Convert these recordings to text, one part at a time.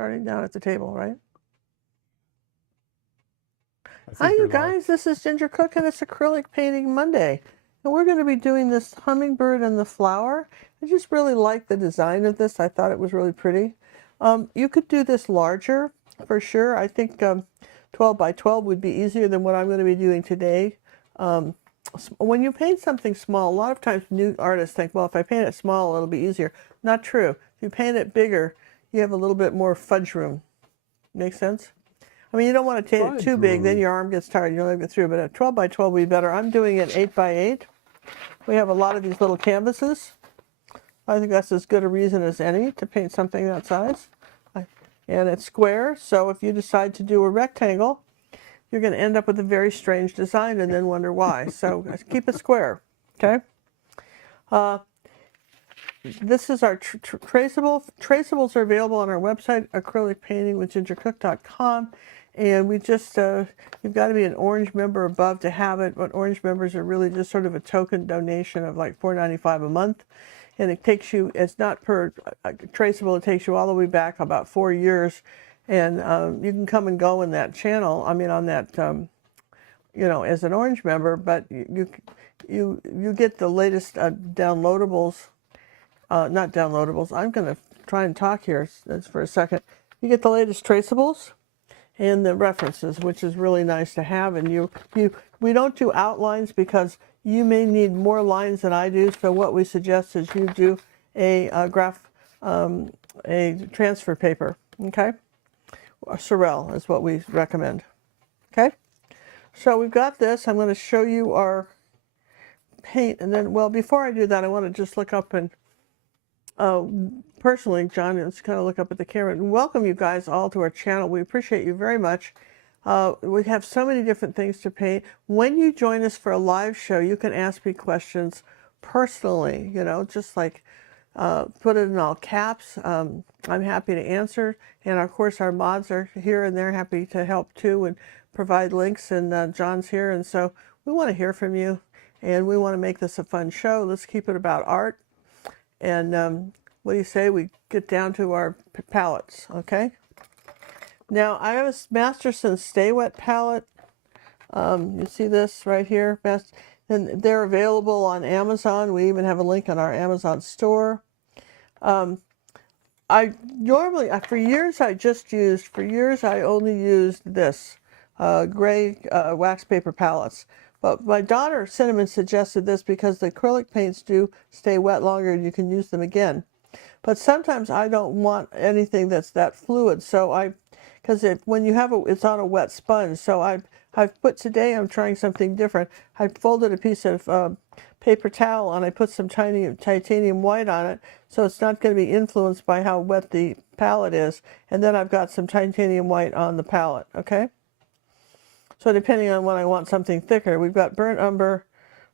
starting down at the table, right? Hi, you guys. This is Ginger Cook, and it's Acrylic Painting Monday. And we're going to be doing this hummingbird and the flower. I just really like the design of this. I thought it was really pretty. You could do this larger, for sure. I think 12 by 12 would be easier than what I'm going to be doing today. When you paint something small, a lot of times new artists think, well, if I paint it small, it'll be easier. Not true. If you paint it bigger, you have a little bit more fudge room. Make sense? I mean, you don't want to paint it too big, then your arm gets tired, you don't get through, but a 12 by 12 would be better. I'm doing it 8 by 8. We have a lot of these little canvases. I think that's as good a reason as any to paint something that size. And it's square, so if you decide to do a rectangle, you're going to end up with a very strange design and then wonder why. So keep it square, okay? This is our traceable. Traceables are available on our website, acrylicpaintingwithgingercook.com. And we just, you've got to be an orange member above to have it, but orange members are really just sort of a token donation of like $4.95 a month. And it takes you, it's not per traceable, it takes you all the way back about 4 years. And you can come and go in that channel, I mean on that, you know, as an orange member, but you get the latest downloadables, not downloadables, I'm going to try and talk here for a second. You get the latest traceables and the references, which is really nice to have. And we don't do outlines because you may need more lines than I do. So what we suggest is you do a transfer paper, okay? Or Sorel is what we recommend, okay? So we've got this. I'm going to show you our paint, and then, well, before I do that, I want to just look up and personally, John, let's kind of look up at the camera and welcome you guys all to our channel. We appreciate you very much. We have so many different things to paint. When you join us for a live show, you can ask me questions personally, you know, just like put it in all caps. I'm happy to answer. And of course, our mods are here and they're happy to help too and provide links. And John's here. And so we want to hear from you and we want to make this a fun show. Let's keep it about art. And what do you say we get down to our palettes, okay? Now, I have a Masterson Stay Wet palette. You see this right here? And they're available on Amazon. We even have a link on our Amazon store. I normally, for years I only used this, gray wax paper palettes. But my daughter, Cinnamon, suggested this because the acrylic paints do stay wet longer and you can use them again. But sometimes I don't want anything that's that fluid. So because when you have it's on a wet sponge. So I've put, today I'm trying something different. I folded a piece of paper towel and I put some tiny titanium white on it. So it's not going to be influenced by how wet the palette is. And then I've got some titanium white on the palette, okay? So depending on when I want something thicker, we've got burnt umber,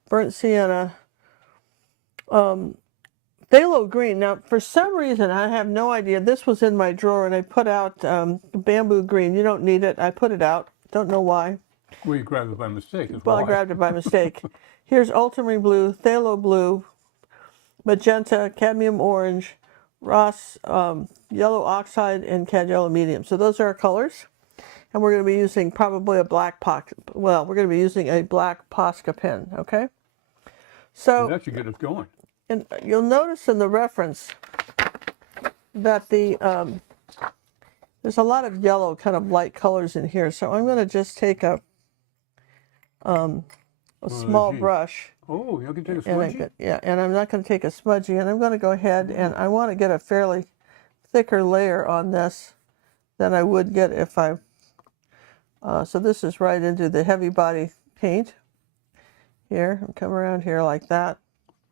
burnt sienna, phthalo green. Now, for some reason, I have no idea. This was in my drawer, and I put out bamboo green. You don't need it. I put it out. Don't know why. Well, you grabbed it by mistake. Well, I grabbed it by mistake. Here's ultramarine blue, phthalo blue, magenta, cadmium orange, Ross, yellow oxide, and cad yellow medium. So those are our colors. And we're going to be using probably a black we're going to be using a black Posca pen, okay? So that should get us going. And you'll notice in the reference that there's a lot of yellow, kind of light colors in here. So I'm going to just take a small brush. Oh, you can take a smudgy? And I'm not going to take a smudgy. And I'm going to go ahead and I want to get a fairly thicker layer on this than I would get if I... so this is right into the heavy body paint. Here, and come around here like that.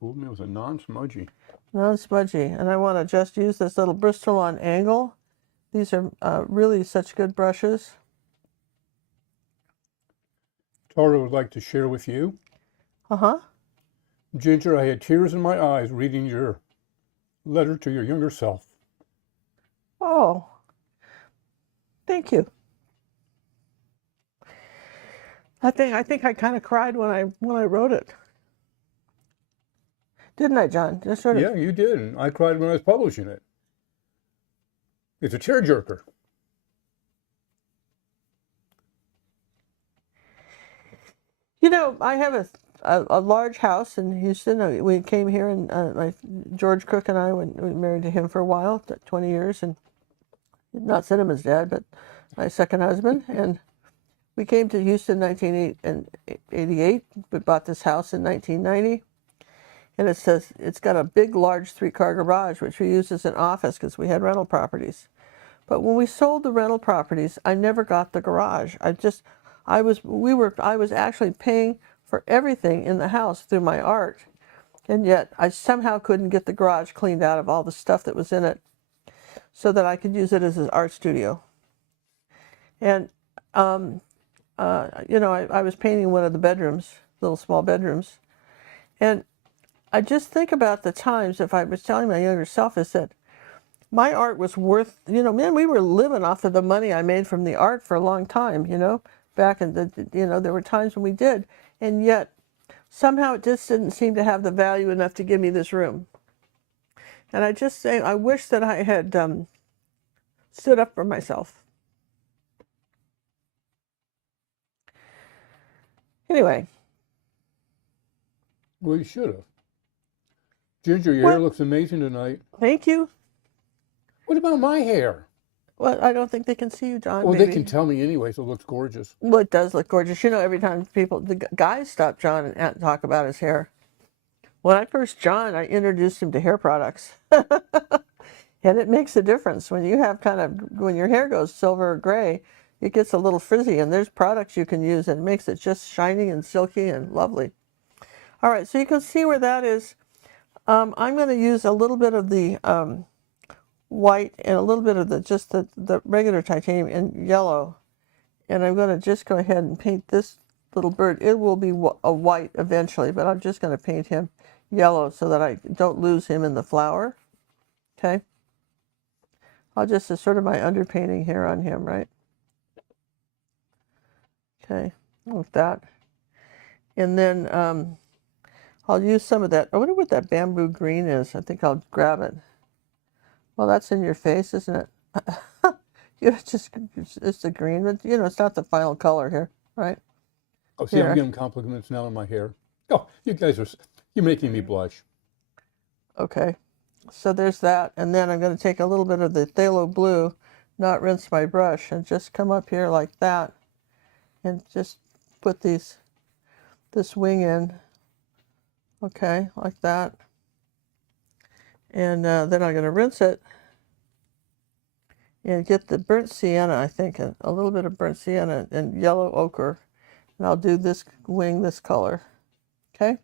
Fooled me with a non-smudgy. Non-smudgy. And I want to just use this little Bristol on angle. These are really such good brushes. Tara would like to share with you. Uh-huh. Ginger, I had tears in my eyes reading your letter to your younger self. Oh, thank you. I think I kind of cried when I wrote it. Didn't I, John? Just sort of. Yeah, you did. And I cried when I was publishing it. It's a tear jerker. You know, I have a large house in Houston. We came here, and George Cook and I went married to him for a while, 20 years, and not Cinema's dad, but my second husband. And we came to Houston in 1988, but bought this house in 1990. And it says it's got a big, large 3-car garage, which we use as an office because we had rental properties. But when we sold the rental properties, I never got the garage. I was actually paying for everything in the house through my art, and yet I somehow couldn't get the garage cleaned out of all the stuff that was in it, so that I could use it as an art studio. And you know, I was painting one of the bedrooms, little small bedrooms, and I just think about the times, if I was telling my younger self, is that my art was worth, you know, man, we were living off of the money I made from the art for a long time, you know, back in the, you know, there were times when we did, and yet somehow it just didn't seem to have the value enough to give me this room. And I just say, I wish that I had stood up for myself. Anyway. Well, you should have. Ginger, your hair looks amazing tonight. Thank you. What about my hair? Well, I don't think they can see you, John. Well, maybe. they can tell me anyway, so it looks gorgeous. Well, it does look gorgeous. You know, every time the guys stop John and talk about his hair. When I first John, I introduced him to hair products. And it makes a difference. When you have when your hair goes silver or gray, it gets a little frizzy, and there's products you can use, and it makes it just shiny and silky and lovely. All right, so you can see where that is. I'm going to use a little bit of the white and a little bit of the regular titanium in yellow, and I'm going to just go ahead and paint this little bird. It will be a white eventually, but I'm just going to paint him yellow so that I don't lose him in the flower. Okay, I'll just sort of my underpainting here on him, right? Okay, like that, and then I'll use some of that. I wonder what that bamboo green is. I think I'll grab it. Well, that's in your face, isn't it? It's the green, but you know, it's not the final color here, right? Oh, see, I'm getting compliments now on my hair. Oh, you're making me blush. Okay, so there's that, and then I'm going to take a little bit of the phthalo blue, not rinse my brush, and just come up here like that, and just put this wing in. Okay, like that. And then I'm going to rinse it and get the burnt sienna, I think, a little bit of burnt sienna and yellow ochre. And I'll do this wing this color. Okay?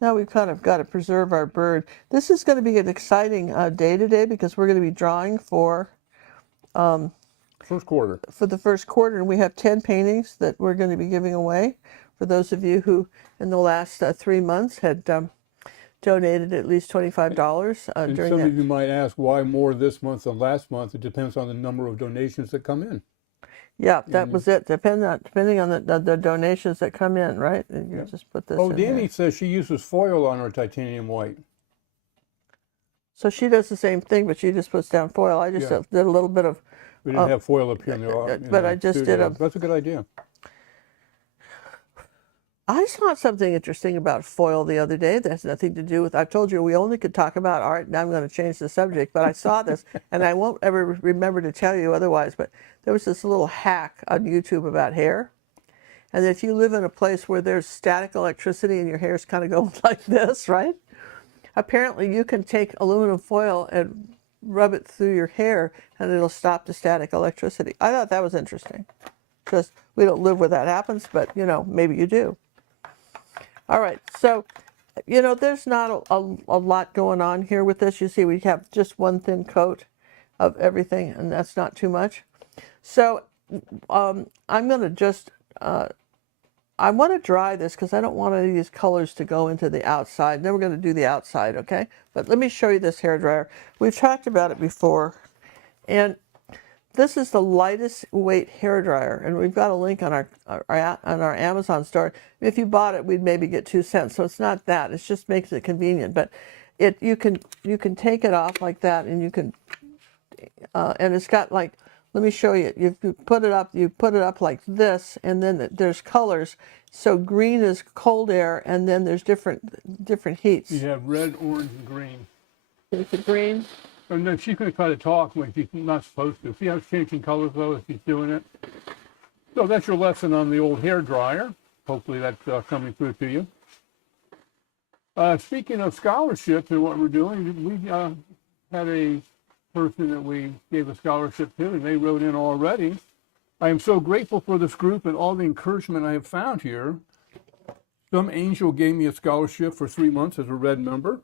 Now we've kind of got to preserve our bird. This is going to be an exciting day today because we're going to be drawing for first quarter. For the first quarter, and we have 10 paintings that we're going to be giving away for those of you who in the last 3 months had donated at least $25 and during some that. of you might ask why more this month than last month. It depends on the number of donations that come in. Yeah, that was it. Depending on the donations that come in, right? And you just put this in Danny here. says she uses foil on her titanium white. So she does the same thing, but she just puts down foil. I just did a little bit of... We didn't have foil up here in the but I just studio. did That's a good idea. I saw something interesting about foil the other day that has nothing to do with, I told you we only could talk about art, now I'm going to change the subject, but I saw this, and I won't ever remember to tell you otherwise, but there was this little hack on YouTube about hair, and if you live in a place where there's static electricity and your hair's kind of going like this, right? Apparently you can take aluminum foil and rub it through your hair, and it'll stop the static electricity. I thought that was interesting, because we don't live where that happens, but, you know, maybe you do. All right, so, you know, there's not a lot going on here with this. You see, we have just one thin coat of everything, and that's not too much. So I'm going to just, I want to dry this because I don't want any of these colors to go into the outside. Then we're going to do the outside, okay? But let me show you this hairdryer. We've talked about it before, and this is the lightest weight hairdryer, and we've got a link on our Amazon store. If you bought it, we'd maybe get 2 cents. So it's not that; it just makes it convenient. But you can take it off like that, and you can and it's got like, let me show you. You put it up like this, and then there's colors. So green is cold air, and then there's different heats. You have red, orange, and green. Here's the green. And then she's going to try to talk when she's not supposed to. See how it's changing colors though as she's doing it? So that's your lesson on the old hair dryer. Hopefully that's coming through to you. Speaking of scholarships and what we're doing, we had a person that we gave a scholarship to, and they wrote in already. I am so grateful for this group and all the encouragement I have found here. Some angel gave me a scholarship for 3 months as a red member.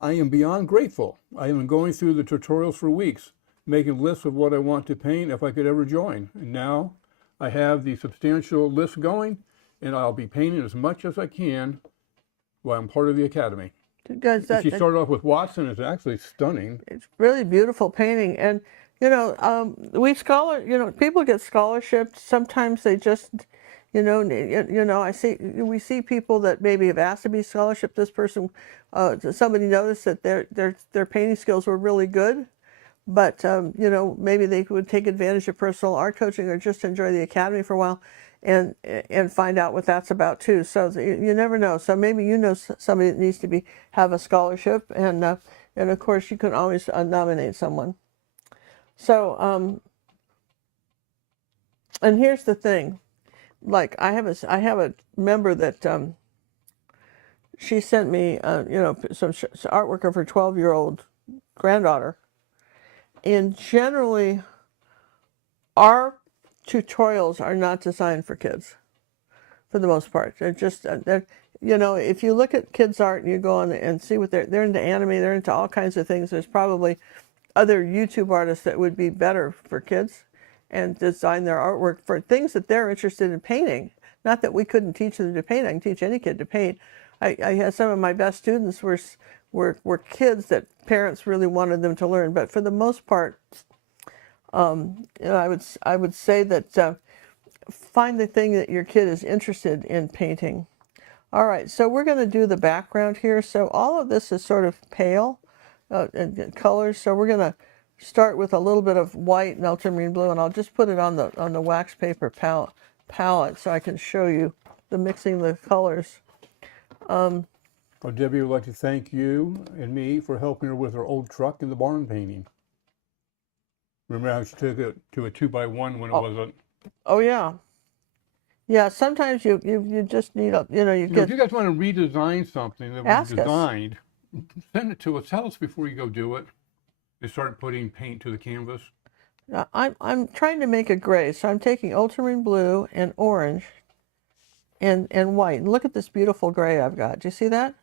I am beyond grateful. I have been going through the tutorials for weeks, making lists of what I want to paint if I could ever join. And now I have the substantial list going, and I'll be painting as much as I can while I'm part of the academy. Guys, She started off with Watson. It's actually stunning. It's really beautiful painting, and people get scholarships. Sometimes they just, we see people that maybe have asked to be scholarship. This person, somebody noticed that their painting skills were really good, but maybe they would take advantage of personal art coaching or just enjoy the academy for a while, and find out what that's about too. So you never know. So maybe somebody that needs to have a scholarship, and of course you can always nominate someone. So and here's the thing, like I have a member that she sent me some artwork of her 12-year-old granddaughter, and generally our tutorials are not designed for kids, for the most part. They're just, if you look at kids' art and you go on and see what they're into anime, they're into all kinds of things. There's probably other YouTube artists that would be better for kids and design their artwork for things that they're interested in painting. Not that we couldn't teach them to paint. I can teach any kid to paint. I had some of my best students were kids that parents really wanted them to learn, but for the most part, I would say that find the thing that your kid is interested in painting. All right, so we're going to do the background here. So all of this is sort of pale colors. So we're going to start with a little bit of white and ultramarine blue, and I'll just put it on the wax paper palette so I can show you the mixing the colors. Well, Debbie would like to thank you and me for helping her with her old truck in the barn painting. Remember how she took it to a 2x1 when it wasn't? Oh yeah. Yeah, sometimes you just need if you guys want to redesign something that we designed, send it to us. Tell us before you go do it. And start putting paint to the canvas. I'm trying to make a gray, so I'm taking ultramarine blue and orange and white. And look at this beautiful gray I've got. Do you see that?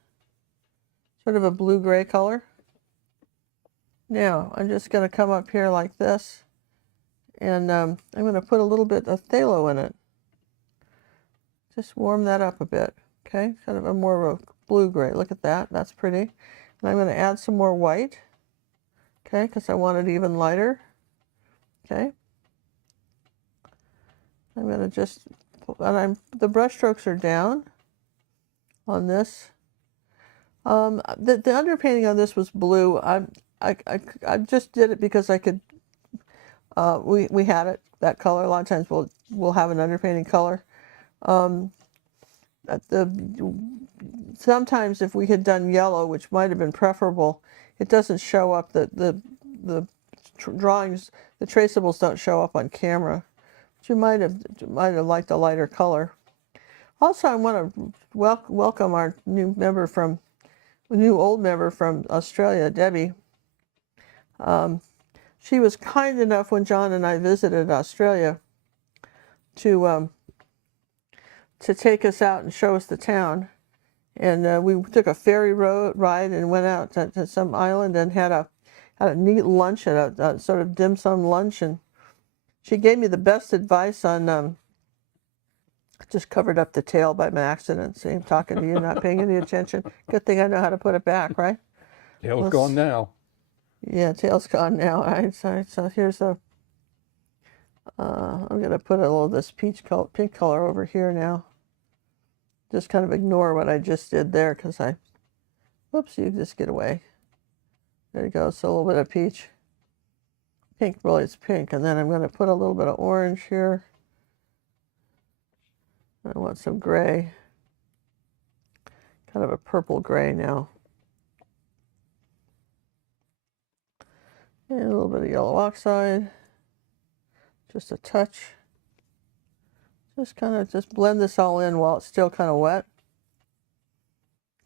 Sort of a blue-gray color. Now, I'm just going to come up here like this, and I'm going to put a little bit of phthalo in it. Just warm that up a bit, okay? Kind of a more of a blue-gray. Look at that. That's pretty. And I'm going to add some more white, okay, because I want it even lighter, okay? I'm going to just, and the brush strokes are down on this. The underpainting on this was blue. I just did it because I could. We had it that color. A lot of times we'll have an underpainting color. Sometimes if we had done yellow, which might have been preferable, it doesn't show up. The drawings, the traceables don't show up on camera. But you might have liked a lighter color. Also, I want to welcome our new old member from Australia, Debbie. She was kind enough when John and I visited Australia to take us out and show us the town. And we took a ferry ride and went out to some island and had a neat lunch, and a sort of dim sum lunch. And she gave me the best advice on, just covered up the tail by accident. See, I'm talking to you, not paying any attention. Good thing I know how to put it back, right? Tail's gone now. Yeah, tail's gone now. All right, so here's I'm going to put a little of this pink color over here now. Just kind of ignore what I just did there because whoops, you just get away. There you go, so a little bit of pink, really it's pink. And then I'm going to put a little bit of orange here. I want some gray, kind of a purple gray now. And a little bit of yellow oxide, just a touch. Just kind of just blend this all in while it's still kind of wet.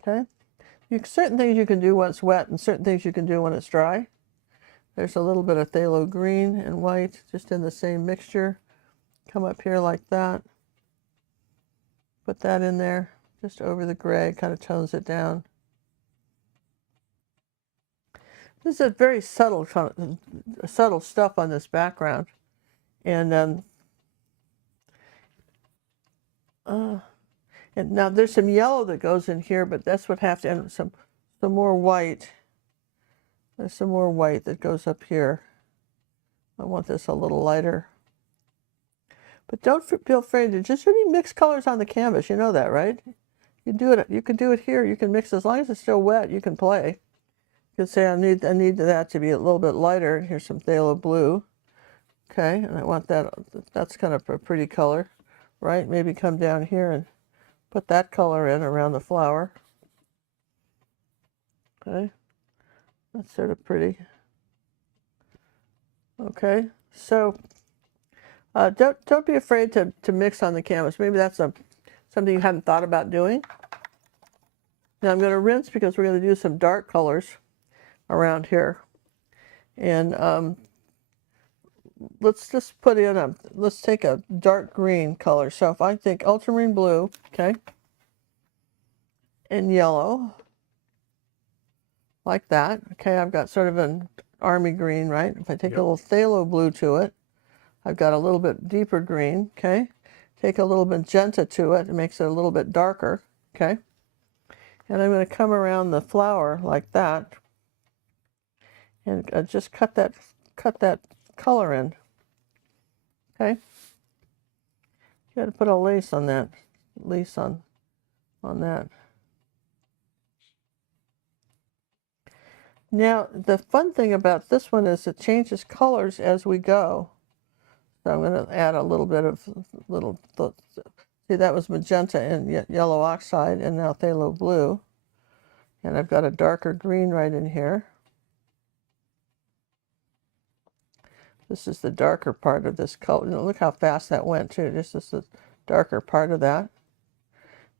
Okay. Certain things you can do when it's wet and certain things you can do when it's dry. There's a little bit of phthalo green and white just in the same mixture. Come up here like that. Put that in there, just over the gray, kind of tones it down. This is a very subtle stuff on this background. And now there's some yellow that goes in here, but that's what have to, and some more white. There's some more white that goes up here. I want this a little lighter. But don't feel afraid to just really mix colors on the canvas. You know that, right? You do it. You can do it here. You can mix as long as it's still wet. You can play. You can say I need that to be a little bit lighter. Here's some phthalo blue. Okay, and I want that. That's kind of a pretty color, right? Maybe come down here and put that color in around the flower. Okay, that's sort of pretty. Okay, so don't be afraid to mix on the canvas. Maybe that's something you hadn't thought about doing. Now I'm going to rinse because we're going to do some dark colors around here, and let's just put in let's take a dark green color. So if I think ultramarine blue, okay, and yellow, like that. Okay, I've got sort of an army green, right? If I take a little phthalo blue to it, I've got a little bit deeper green, okay? Take a little magenta to it, it makes it a little bit darker, okay? And I'm going to come around the flower like that, and just cut that color in, okay? You got to put a lace on that, on that. Now, the fun thing about this one is it changes colors as we go. So I'm going to add a little bit of see, that was magenta and yellow oxide, and now phthalo blue. And I've got a darker green right in here. This is the darker part of this color. Look how fast that went too. This is the darker part of that.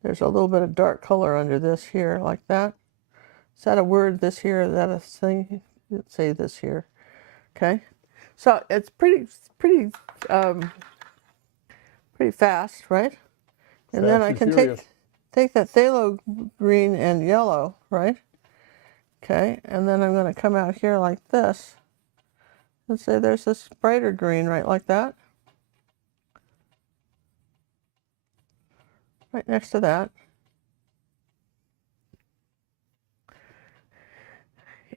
There's a little bit of dark color under this here, like that. Is that a word, this here? Is that a thing? Let's say this here. Okay. So it's pretty fast, right? And then I can take that phthalo green and yellow, right? Okay, and then I'm going to come out here like this. Let's say there's this brighter green, right, like that. Right next to that.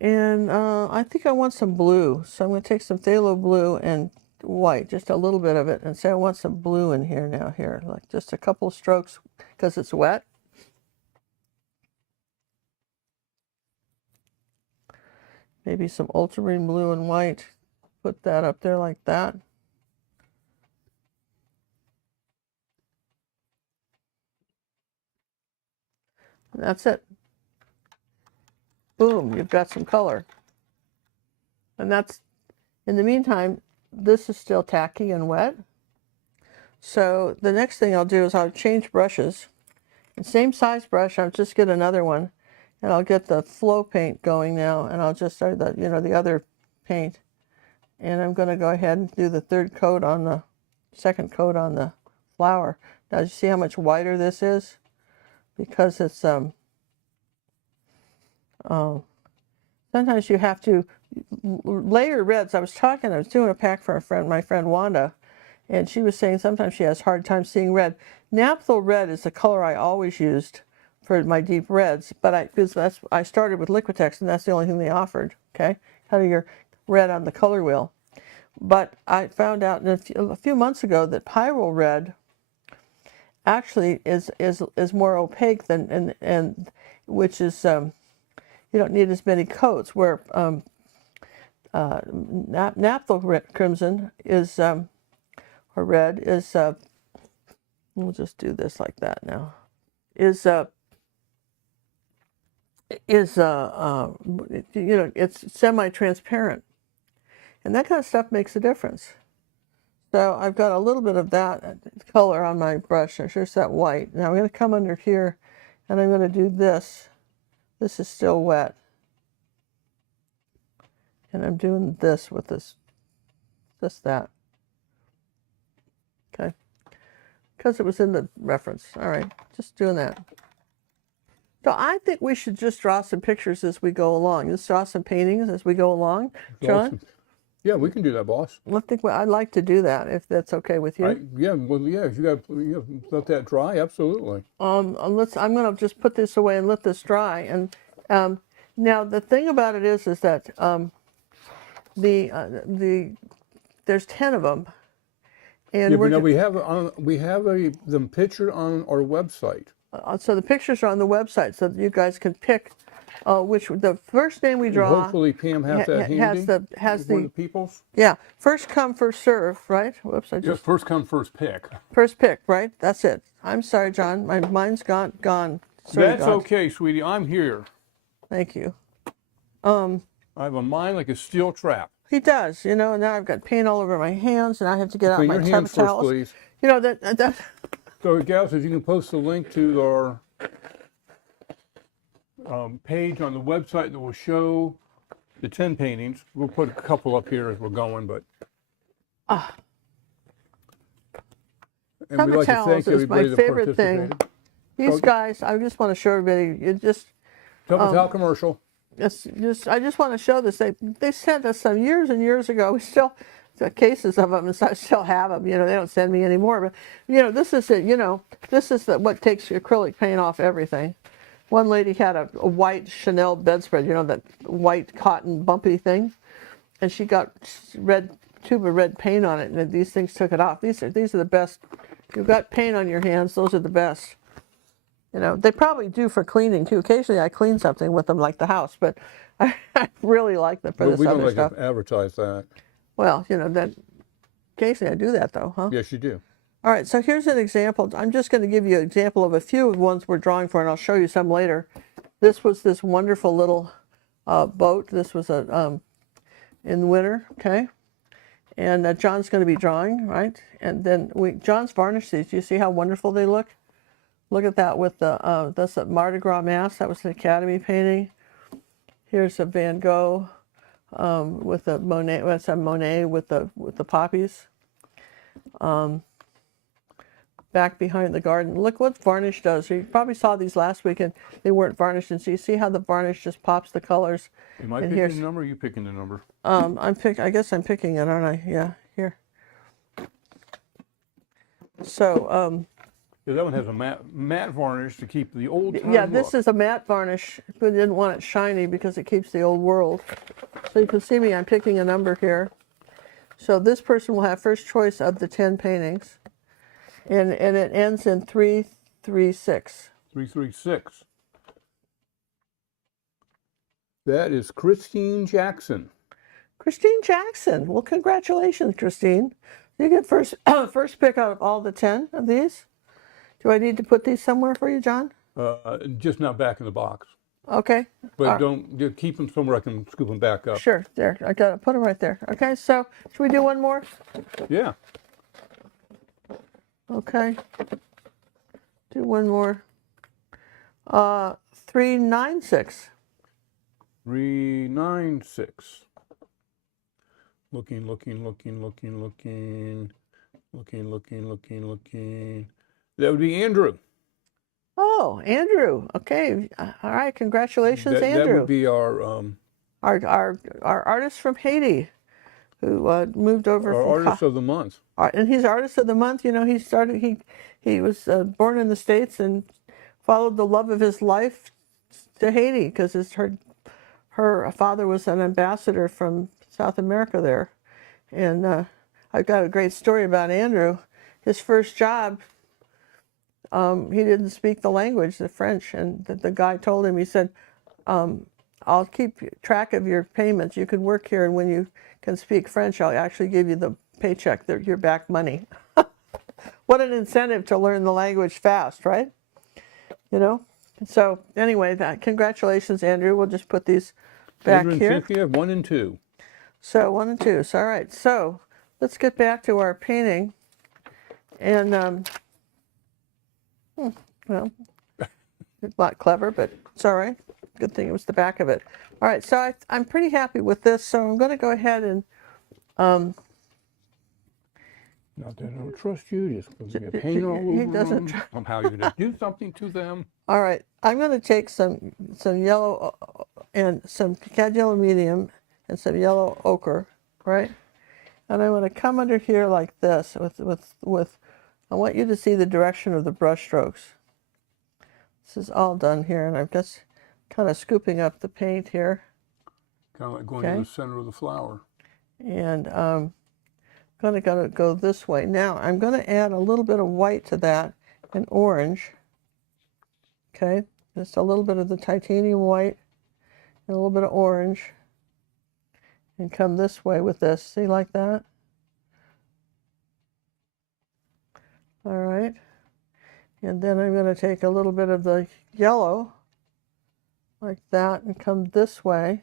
And I think I want some blue, so I'm going to take some phthalo blue and white, just a little bit of it, and say I want some blue in here now, here, like just a couple strokes because it's wet. Maybe some ultramarine blue and white. Put that up there like that. And that's it. Boom, you've got some color. And that's, in the meantime, this is still tacky and wet. So the next thing I'll do is I'll change brushes. The same size brush, I'll just get another one, and I'll get the flow paint going now, and I'll just start the other paint. And I'm going to go ahead and do the second coat on the flower. Now, you see how much whiter this is? Because it's, sometimes you have to layer reds. I was doing a pack for my friend Wanda, and she was saying sometimes she has a hard time seeing red. Naphtha red is the color I always used for my deep reds, but I started with Liquitex, and that's the only thing they offered, okay? Kind of your red on the color wheel. But I found out a few months ago that Pyrrole red actually is more opaque than, and which is, you don't need as many coats, where Naphtha crimson is, or red is, we'll just do this like that now, is it's semi-transparent, and that kind of stuff makes a difference. So I've got a little bit of that color on my brush. There's that white. Now I'm going to come under here, and I'm going to do this. This is still wet, and I'm doing this with this, just that. Okay, because it was in the reference. All right, just doing that. So I think we should just draw some pictures as we go along. Just draw some paintings as we go along, John. Awesome. Yeah, we can do that, boss. I'd like to do that if that's okay with you. Yeah, well, yeah, you let that dry, absolutely. I'm going to just put this away and let this dry. And now the thing about it is that there's 10 of them, and Yeah, but now we have them pictured on our website. So the pictures are on the website, so that you guys can pick which the first name we draw. Hopefully Pam has that handy. Has the people's. Yeah, first come, first serve, right? Whoops, I just first come, first pick. First pick, right? That's it. I'm sorry, John. My mind's gone. That's okay, sweetie. I'm here. Thank you. I have a mind like a steel trap. He does, now I've got paint all over my hands, and I have to get out my Clean your hands towels. first, please. That. So, Gal says you can post a link to our page on the website that will show the 10 paintings. We'll put a couple up here as we're going, but. And we'd like to thank everybody my that favorite thing. participated. These guys, I just want to show everybody. Tell commercial. I just want to show this. They sent us some years and years ago. We still got cases of them, and I still have them. They don't send me anymore. But this is it. This is what takes acrylic paint off everything. One lady had a white Chanel bedspread. That white cotton bumpy thing, and she got tube of red paint on it, and these things took it off. These are the best. You've got paint on your hands. Those are the best. They probably do for cleaning too. Occasionally I clean something with them, like the house, but I really like them for this other stuff. We don't like to advertise that. Well, that occasionally I do that though, huh? Yes, you do. All right, so here's an example. I'm just going to give you an example of a few ones we're drawing for, and I'll show you some later. This was this wonderful little boat. This was in winter, okay? And John's going to be drawing, right? And then John's varnished these. Do you see how wonderful they look? Look at that with that's a Mardi Gras mask. That was an Academy painting. Here's a Van Gogh with a Monet. That's a Monet with the poppies. Back behind the garden. Look what varnish does. You probably saw these last week, and they weren't varnished. And so you see how the varnish just pops the colors. Am I picking the number? Or are you picking the number? I guess I'm picking it, aren't I? Yeah. Here. So. Yeah, that one has a matte varnish to keep the old time Yeah, this is a matte varnish, but didn't want it shiny because it keeps the old world. So you can see me, I'm picking a number here. So this person will have first choice of the 10 paintings. And it ends in 336. 336. That is Christine Jackson. Christine Jackson. Well, congratulations, Christine. You get first pick out of all the 10 of these. Do I need to put these somewhere for you, John? Just not back in the box. Okay. But don't keep them somewhere I can scoop them back up. Sure. There. I got to put them right there. Okay. So should we do one more? Yeah. Okay. Do one more. 396. 396. Looking. That would be Andrew. Oh, Andrew. Okay. All right. Congratulations, Andrew. That would be our artist from Haiti, who moved over. Our artist of the month. And he's artist of the month. He was born in the States and followed the love of his life to Haiti because her father was an ambassador from South America there. And I've got a great story about Andrew. His first job, he didn't speak the language, the French, and the guy told him, he said, I'll keep track of your payments. You can work here, and when you can speak French, I'll actually give you the paycheck, your back money. What an incentive to learn the language fast, right? You know? So anyway, congratulations, Andrew. We'll just put these back Andrew and here. Cynthia, 1 and 2. So 1 and 2. So, all right. So let's get back to our painting. And, well, it's not clever, but it's all right. Good thing it was the back of it. All right. So I'm pretty happy with this. So I'm going to go ahead and Not that I don't trust you, just because you paint all over them. Somehow you're going to do something to them. All right, I'm going to take some yellow and some cad yellow medium and some yellow ochre, right? And I'm going to come under here like this with I want you to see the direction of the brush strokes. This is all done here, and I'm just kind of scooping up the paint here. Kind of like going to the center of the flower. And going to go this way. Now I'm going to add a little bit of white to that and orange. Okay, just a little bit of the titanium white and a little bit of orange, and come this way with this. See, like that? All right. And then I'm going to take a little bit of the yellow like that and come this way.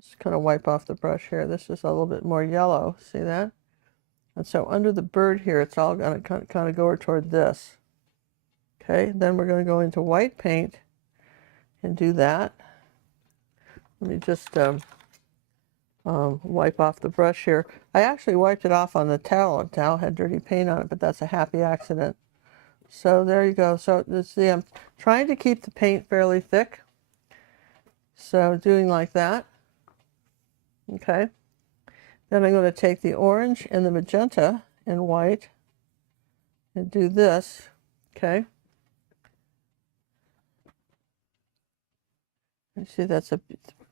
Just kind of wipe off the brush here. This is a little bit more yellow. See that? And so under the bird here, it's all going to kind of go toward this. Okay, then we're going to go into white paint and do that. Let me just wipe off the brush here. I actually wiped it off on the towel. The towel had dirty paint on it, but that's a happy accident. So there you go. So see, I'm trying to keep the paint fairly thick. So doing like that. Okay. Then I'm going to take the orange and the magenta and white and do this. Okay. You see, that's a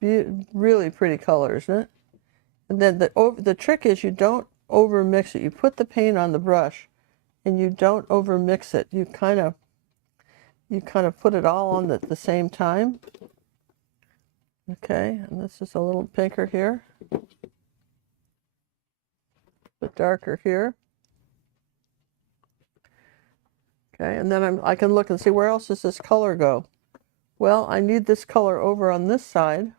really pretty color, isn't it? And then the trick is you don't over mix it. You put the paint on the brush and you don't over mix it. You kind of put it all on at the same time. Okay, and this is a little pinker here, a bit darker here. Okay, and then I can look and see, where else does this color go? Well, I need this color over on this side.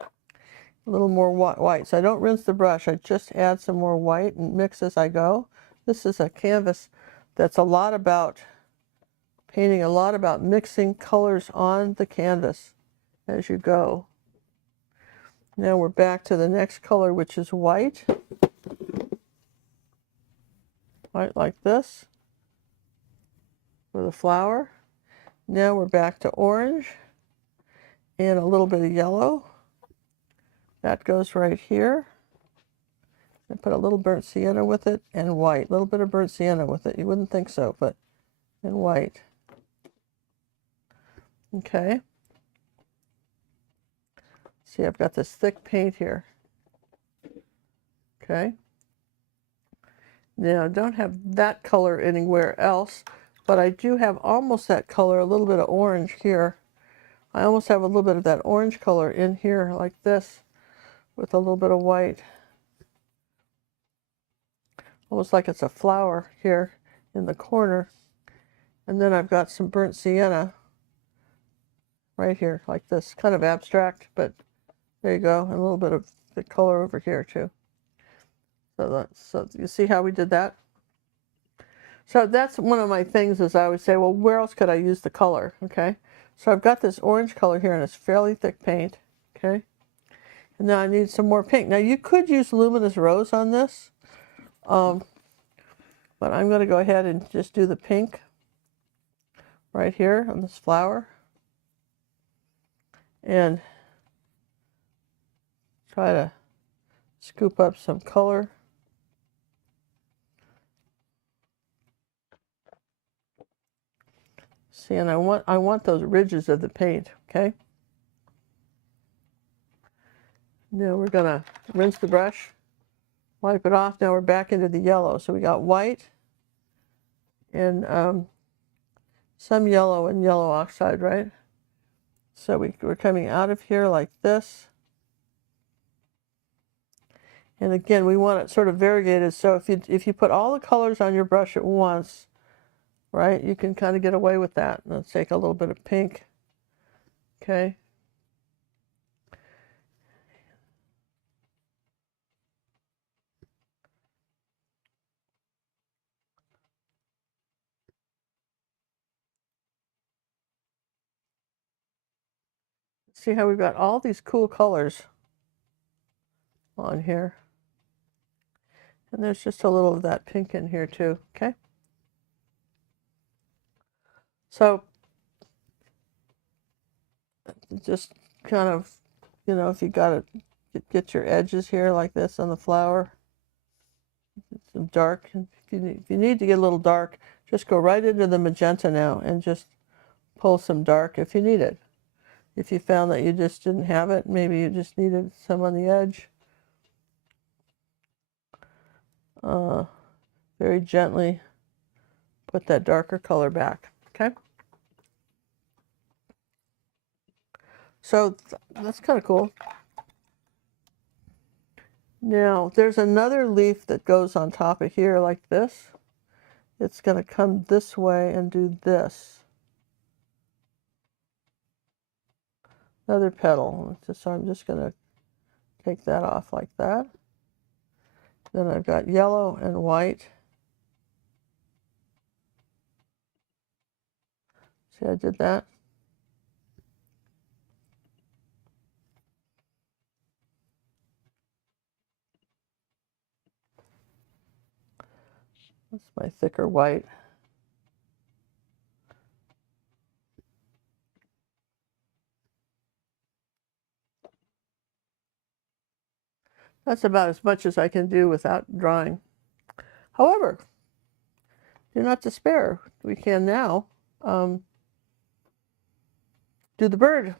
A little more white. So I don't rinse the brush. I just add some more white and mix as I go. This is a canvas that's a lot about painting, a lot about mixing colors on the canvas as you go. Now we're back to the next color, which is white. White like this for the flower. Now we're back to orange and a little bit of yellow. That goes right here. I put a little burnt sienna with it and white. A little bit of burnt sienna with it. You wouldn't think so, but in white. Okay. See, I've got this thick paint here. Okay. Now, I don't have that color anywhere else, but I do have almost that color, a little bit of orange here. I almost have a little bit of that orange color in here like this with a little bit of white. Almost like it's a flower here in the corner. And then I've got some burnt sienna right here like this, kind of abstract, but there you go, and a little bit of the color over here too. So you see how we did that? So that's one of my things, is I would say, well, where else could I use the color? Okay, so I've got this orange color here, and it's fairly thick paint. Okay, and now I need some more pink. Now you could use luminous rose on this, but I'm going to go ahead and just do the pink right here on this flower and try to scoop up some color. See, and I want those ridges of the paint, okay? Now we're gonna rinse the brush, wipe it off. Now we're back into the yellow. So we got white and some yellow and yellow oxide, right? So we're coming out of here like this. And again, we want it sort of variegated. So if you put all the colors on your brush at once, right, you can kind of get away with that. Let's take a little bit of pink. Okay. See how we've got all these cool colors on here. And there's just a little of that pink in here too, okay? So just kind of, you know, if you got to get your edges here like this on the flower, some dark. If you need to get a little dark, just go right into the magenta now and just pull some dark if you need it. If you found that you just didn't have it, maybe you just needed some on the edge. Very gently put that darker color back, okay? So that's kind of cool. Now, there's another leaf that goes on top of here like this. It's going to come this way and do this. Another petal. So I'm just going to take that off like that. Then I've got yellow and white. See, I did that. That's my thicker white. That's about as much as I can do without drawing. However, do not despair. We can now do the bird.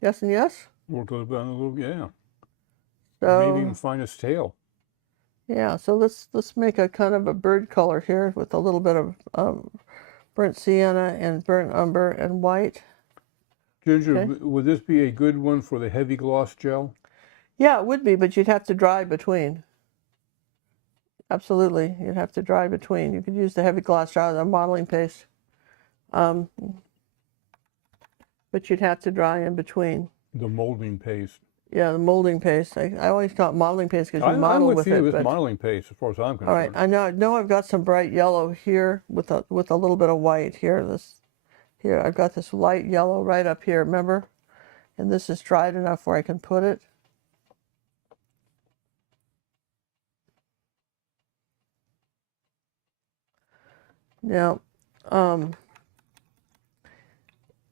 Yes and yes? We'll go down a little, yeah. So maybe even find its tail. yeah, so let's make a kind of a bird color here with a little bit of burnt sienna and burnt umber and white. Ginger, Okay. would this be a good one for the heavy gloss gel? Yeah, it would be, but you'd have to dry between. Absolutely, you'd have to dry between. You could use the heavy gloss gel, the modeling paste, but you'd have to dry in between. The molding paste. Yeah, the molding paste. I always call it modeling paste because you I'm model with with you. it. It's modeling paste as far as I'm concerned. All right, I know I've got some bright yellow here with a little bit of white here. Here I've got this light yellow right up here. Remember, and this is dried enough where I can put it. Now,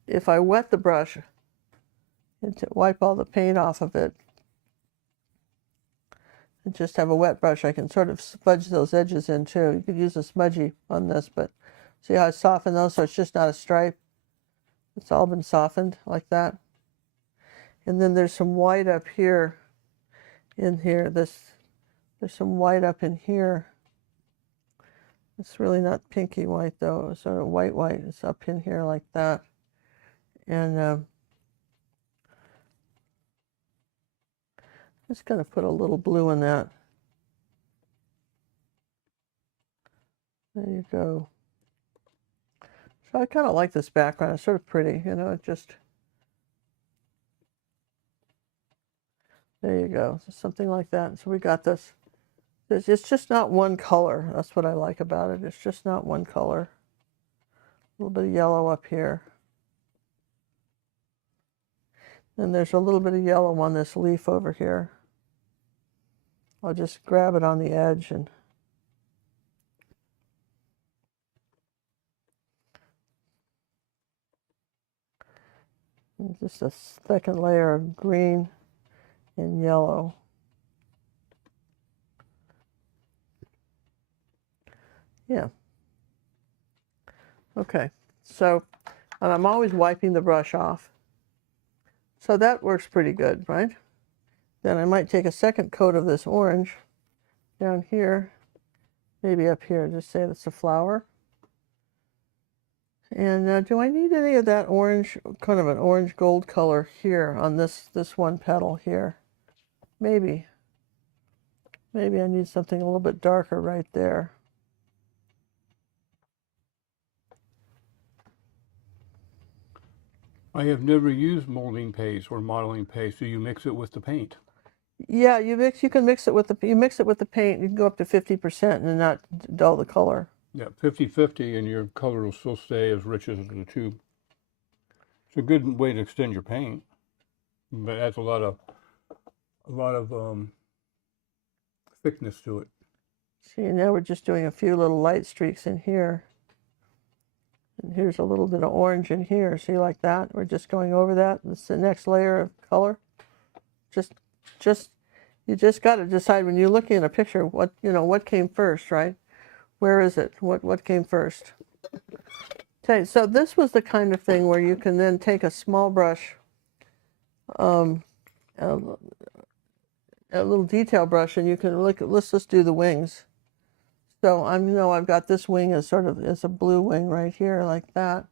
if I wet the brush and to wipe all the paint off of it, and just have a wet brush, I can sort of smudge those edges in too. You could use a smudgy on this, but see how I softened those so it's just not a stripe? It's all been softened like that. And then there's some white up here, in here. There's some white up in here. It's really not pinky white though. It's sort of white. It's up in here like that. And just going to put a little blue in that. There you go. So I kind of like this background. It's sort of pretty, you know, it just, there you go. So something like that. So we got this. It's just not one color. That's what I like about it. It's just not one color. A little bit of yellow up here. And there's a little bit of yellow on this leaf over here. I'll just grab it on the edge and just a second layer of green and yellow. Yeah. Okay. So, and I'm always wiping the brush off. So that works pretty good, right? Then I might take a second coat of this orange down here, maybe up here, just say that's a flower. And do I need any of that orange, kind of an orange gold color here on this one petal here? Maybe. Maybe I need something a little bit darker right there. I have never used molding paste or modeling paste. So you mix it with the paint. Yeah, you can mix it with the paint. You can go up to 50% and not dull the color. Yeah, 50-50, and your color will still stay as rich as the tube. It's a good way to extend your paint, but it adds a lot of thickness to it. See, now we're just doing a few little light streaks in here. And here's a little bit of orange in here. See, like that? We're just going over that. That's the next layer of color. You just got to decide when you're looking at a picture what came first, right? Where is it? What came first? Okay, so this was the kind of thing where you can then take a small brush, a little detail brush, and you can look at, let's just do the wings. So I've got this wing as a blue wing right here, like that.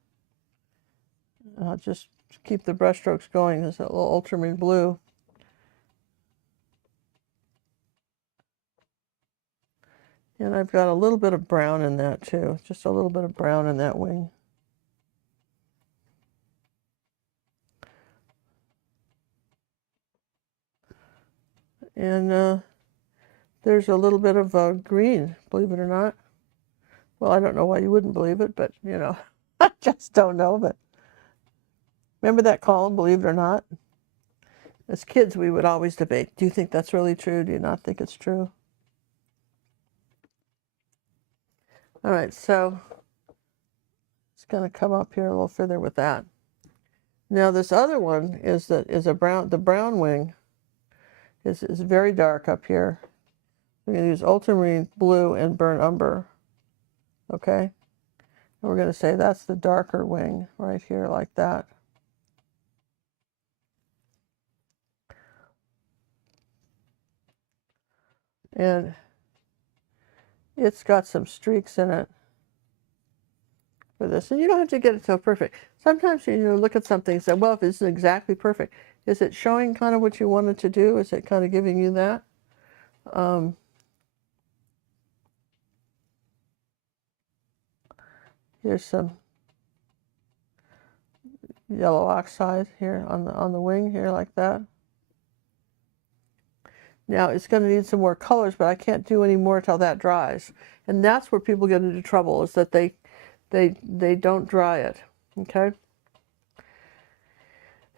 I'll just keep the brush strokes going. There's a little ultramarine blue. And I've got a little bit of brown in that too, just a little bit of brown in that wing. And there's a little bit of green, believe it or not. Well, I don't know why you wouldn't believe it, but I just don't know. But remember that column, believe it or not? As kids, we would always debate, do you think that's really true? Do you not think it's true? All right, so it's going to come up here a little further with that. Now this other one is the brown wing is very dark up here. We're going to use ultramarine blue and burnt umber. Okay? And we're going to say that's the darker wing right here, like that. And it's got some streaks in it for this. And you don't have to get it so perfect. Sometimes you look at something and say, well, if it's exactly perfect, is it showing kind of what you wanted to do? Is it kind of giving you that? Here's some yellow oxide here on the wing here, like that. Now it's going to need some more colors, but I can't do any more till that dries. And that's where people get into trouble, is that they don't dry it. Okay.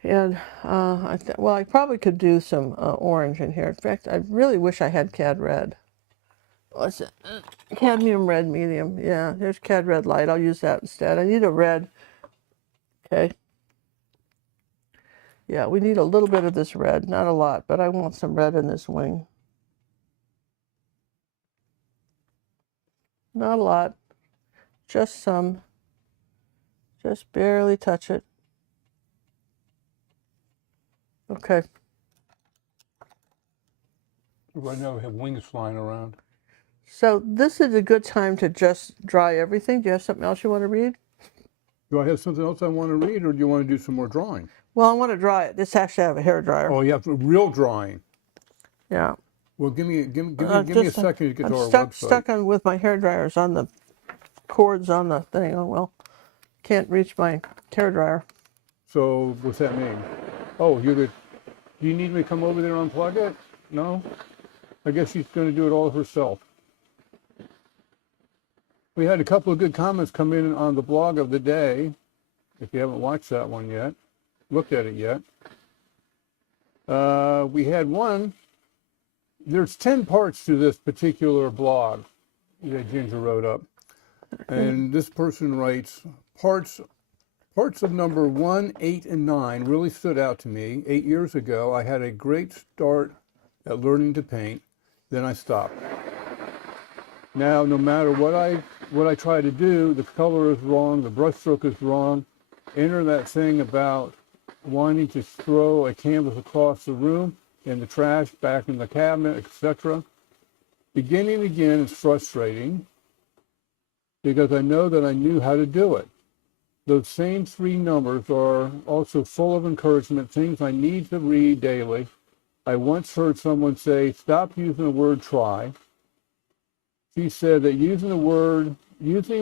And I probably could do some orange in here. In fact, I really wish I had cad red. What's it? Cadmium red medium. Yeah, there's cad red light. I'll use that instead. I need a red. Okay. Yeah, we need a little bit of this red. Not a lot, but I want some red in this wing. Not a lot. Just some. Just barely touch it. Okay. Right now we have wings flying around. So this is a good time to just dry everything. Do you have something else you want to read? Do I have something else I want to read, or do you want to do some more drawing? Well, I want to dry it. This has to have a hair dryer. Oh, you have to, real drawing. Yeah. Well, give me a second to get to our website. I'm stuck on with my hair dryers on the cords on the thing. Oh well, can't reach my hair dryer. So what's that mean? Oh, do you need me to come over there and unplug it? No? I guess she's going to do it all herself. We had a couple of good comments come in on the blog of the day. If you haven't watched that one yet, looked at it yet. We had one. There's 10 parts to this particular blog that Ginger wrote up. And this person writes, parts of number 1, 8, and 9 really stood out to me. 8 years ago, I had a great start at learning to paint. Then I stopped. Now, no matter what I try to do, the color is wrong, the brushstroke is wrong. Enter that thing about wanting to throw a canvas across the room, in the trash, back in the cabinet, etc. Beginning again is frustrating because I know that I knew how to do it. those same three numbers are also full of encouragement, things I need to read daily. I once heard someone say, stop using the word try. She said that using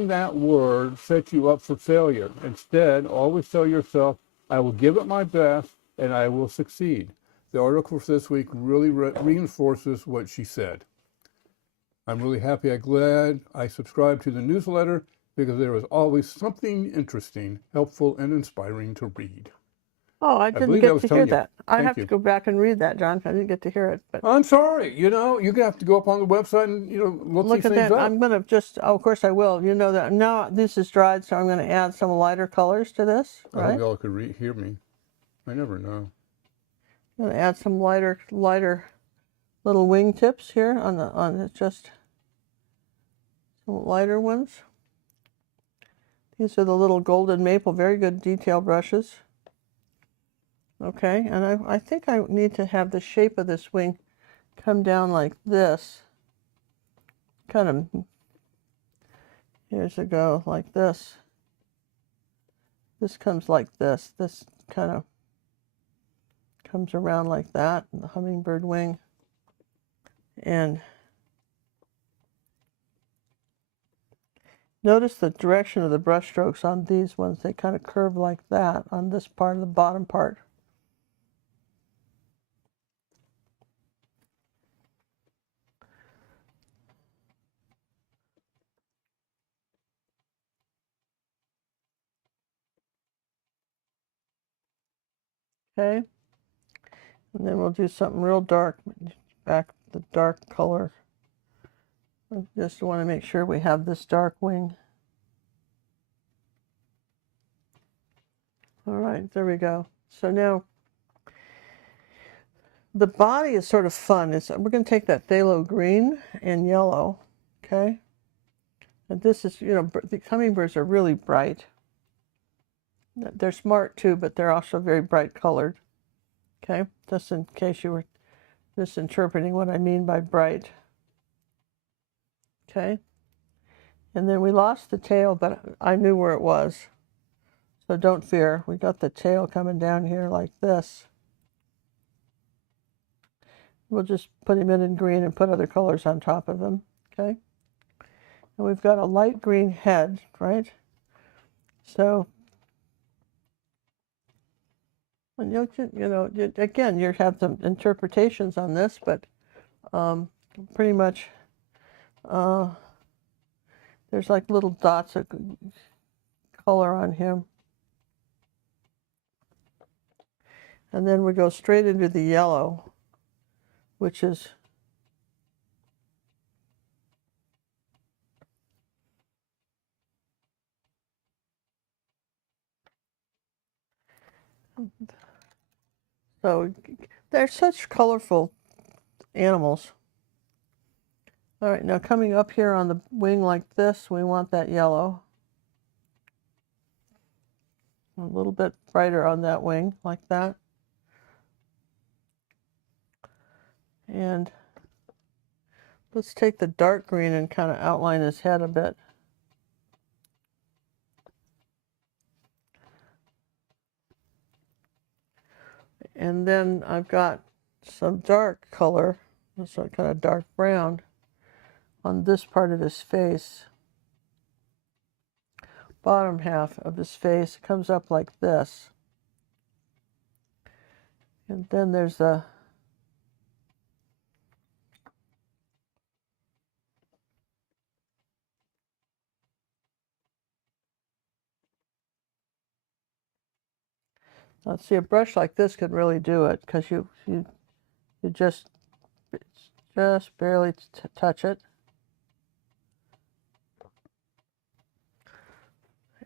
that word sets you up for failure. Instead, always tell yourself, I will give it my best and I will succeed. The article for this week really reinforces what she said. I'm really happy, glad I subscribed to the newsletter because there is always something interesting, helpful, and inspiring to read. Oh, I I didn't believe that get was to hear Tanya. that. I Thank have to you. go back and read that, John. I didn't get to hear it, but I'm sorry. You know, you're gonna have to go up on the website and look look these at things that. up. I'm going to just, oh, of course I will. You know that now this is dried, so I'm going to add some lighter colors to this, I hope right? y'all could hear me. I never know. I'm going to add some lighter little wing tips here on just some lighter ones. These are the little golden maple, very good detail brushes. Okay, and I think I need to have the shape of this wing come down like this. Kind of, here's a go, like this. This comes like this. This kind of comes around like that, the hummingbird wing. And notice the direction of the brush strokes on these ones. They kind of curve like that on this part of the bottom part. Okay, and then we'll do something real dark, back the dark color. I just want to make sure we have this dark wing. All right, there we go. So now the body is sort of fun. We're going to take that phthalo green and yellow, okay? And this is, the hummingbirds are really bright. They're smart too, but they're also very bright colored, okay? Just in case you were misinterpreting what I mean by bright, okay? And then we lost the tail, but I knew where it was. So don't fear. We got the tail coming down here like this. We'll just put him in green and put other colors on top of him, okay? And we've got a light green head, right? So, and again, you have some interpretations on this, but pretty much there's like little dots of color on him. And then we go straight into the yellow, which is so they're such colorful animals. All right, now coming up here on the wing like this, we want that yellow. A little bit brighter on that wing, like that. And let's take the dark green and kind of outline his head a bit. And then I've got some dark color, so kind of dark brown, on this part of his face. Bottom half of his face comes up like this. And then there's the let's see, a brush like this could really do it, because you just barely touch it.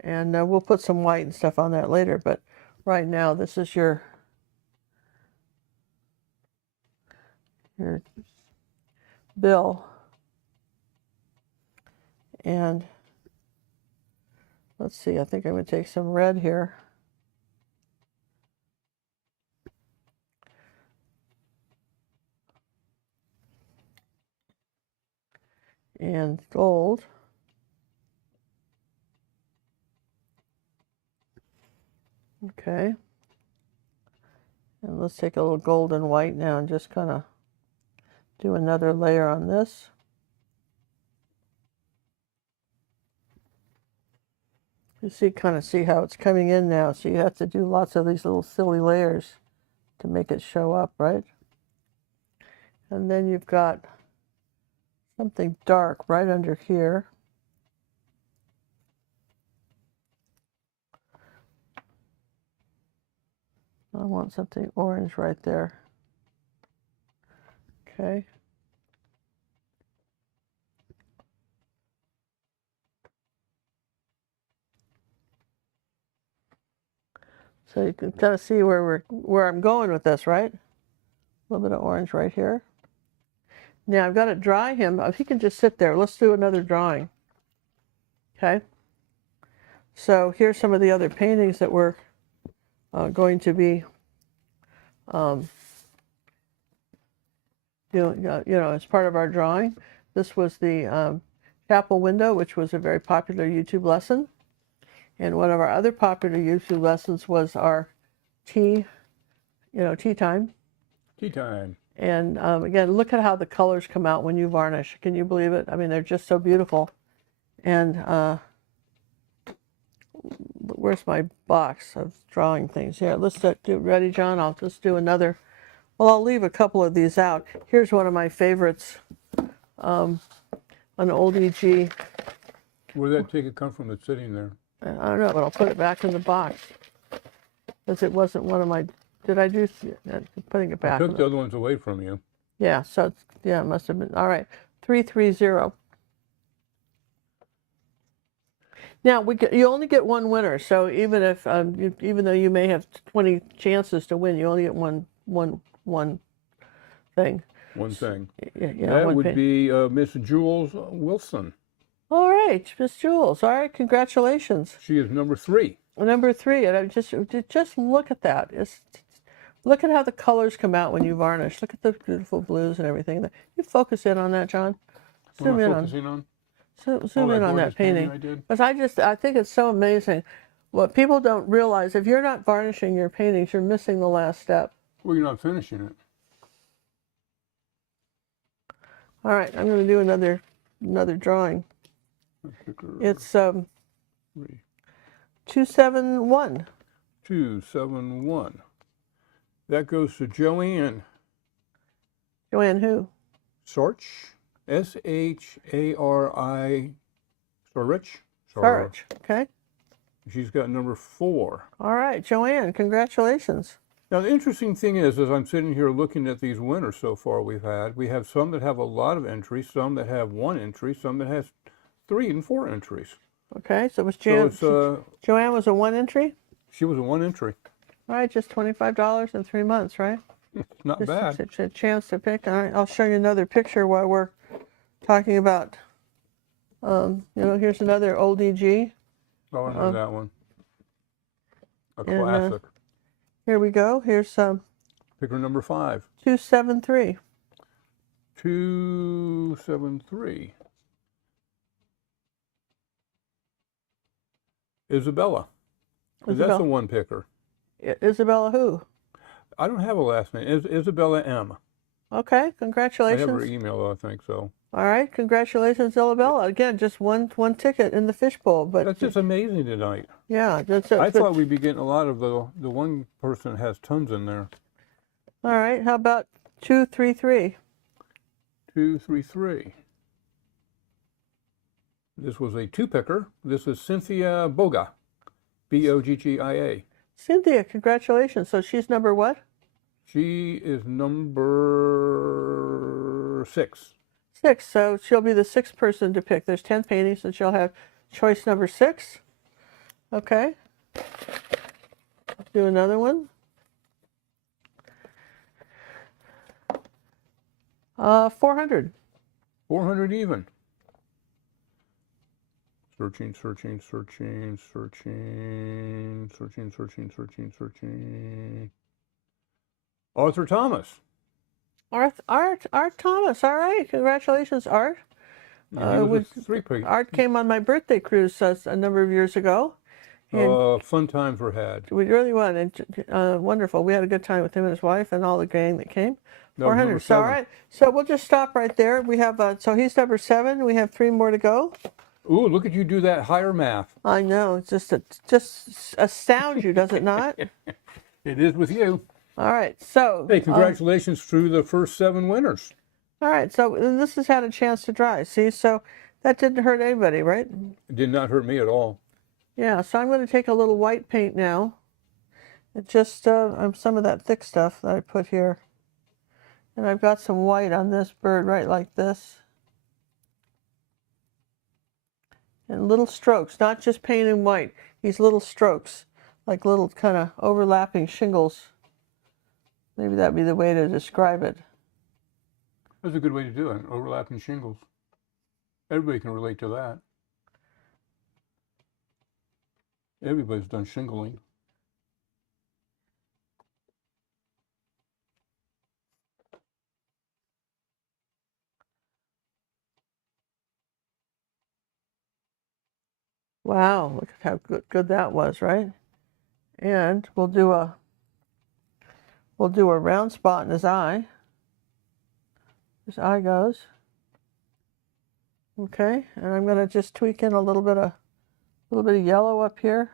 And we'll put some white and stuff on that later, but right now this is your bill. And let's see, I think I'm going to take some red here. And gold. Okay. And let's take a little gold and white now and just kind of do another layer on this. You see, kind of see how it's coming in now. So you have to do lots of these little silly layers to make it show up, right? And then you've got something dark right under here. I want something orange right there. Okay. So you can kind of see where I'm going with this, right? A little bit of orange right here. Now I've got to dry him. If he can just sit there, let's do another drawing. Okay. So here's some of the other paintings that we're going to be doing, as part of our drawing. This was the chapel window, which was a very popular YouTube lesson. And one of our other popular YouTube lessons was our tea time. Tea time. And again, look at how the colors come out when you varnish. Can you believe it? I mean, they're just so beautiful. And where's my box of drawing things? Here, let's do, ready, John? I'll just do another. Well, I'll leave a couple of these out. Here's one of my favorites, an old EG. Where did that ticket come from that's sitting there? I don't know, but I'll put it back in the box. Because it wasn't one of my, did I do, putting it back. I took the other ones away from you. Yeah, so it's, yeah, it must have been, all right, 330. Now, you only get one winner, so even if, even though you may have 20 chances to win, you only get one thing. One thing. Yeah, that would be Miss Jules Wilson. All right, Miss Jules. All right, congratulations. She is number 3. Number 3, and I just look at that. Look at how the colors come out when you varnish. Look at the beautiful blues and everything. You focus in on that, John. Zoom in on. Zoom in on that painting. Because I think it's so amazing. What people don't realize, if you're not varnishing your paintings, you're missing the last step. Well, you're not finishing it. All right, I'm going to do another drawing. It's 271. 271. That goes to Joanne. Joanne who? Sarch. S-H-A-R-I. Sarich. Sarich. Okay. She's got number 4. All right, Joanne, congratulations. Now, the interesting thing is, as I'm sitting here looking at these winners so far we have some that have a lot of entries, some that have 1 entry, some that has 3 and 4 entries. Okay, so it was Joanne was a 1 entry? She was a 1 entry. All right, just $25 in 3 months, right? Not bad. It's a chance to pick. All right, I'll show you another picture while we're talking about, here's another old EG. Oh, I know that one. A classic. Here we go. Here's picker number 5. 273. 273. Isabella. That's a 1 picker. Isabella who? I don't have a last name. Isabella M. Okay, congratulations. I have her email, I think so. All right, congratulations, Isabella. Again, just one ticket in the fishbowl, but that's just amazing tonight. Yeah, I thought we'd be getting a lot of the one person has tons in there. All right, how about 233? 233. This was a 2 picker. This is Cynthia Boga, B-O-G-G-I-A. Cynthia, congratulations. So she's number what? She is number 6. 6. So she'll be the 6th person to pick. There's 10 paintings, and she'll have choice number 6. Okay. Let's do another one. 400. 400 even. Searching. Arthur Thomas. Art Thomas. All right. Congratulations, Art. Was 3 Art came on my birthday cruise a number of years ago. And Fun times were had. we really won, and wonderful. We had a good time with him and his wife and all the gang that came. That was number 400. So all 7. right, so we'll just stop right there. We have so he's number 7. We have 3 more to go. Ooh, look at you do that higher math. I know, it's just astounds you, does it not? It is with you. All right, so Hey, congratulations to the first 7 winners. all right, so this has had a chance to dry. See, so that didn't hurt anybody, right? It did not hurt me at all. Yeah, so I'm going to take a little white paint now. It just some of that thick stuff that I put here. And I've got some white on this bird right like this. And little strokes, not just painting white. These little strokes, like little kind of overlapping shingles. Maybe that'd be the way to describe it. That's a good way to do it, overlapping shingles. Everybody can relate to that. Everybody's done shingling. Wow, look at how good that was, right? And we'll do a round spot in his eye. His eye goes. Okay, and I'm going to just tweak in a little bit of yellow up here.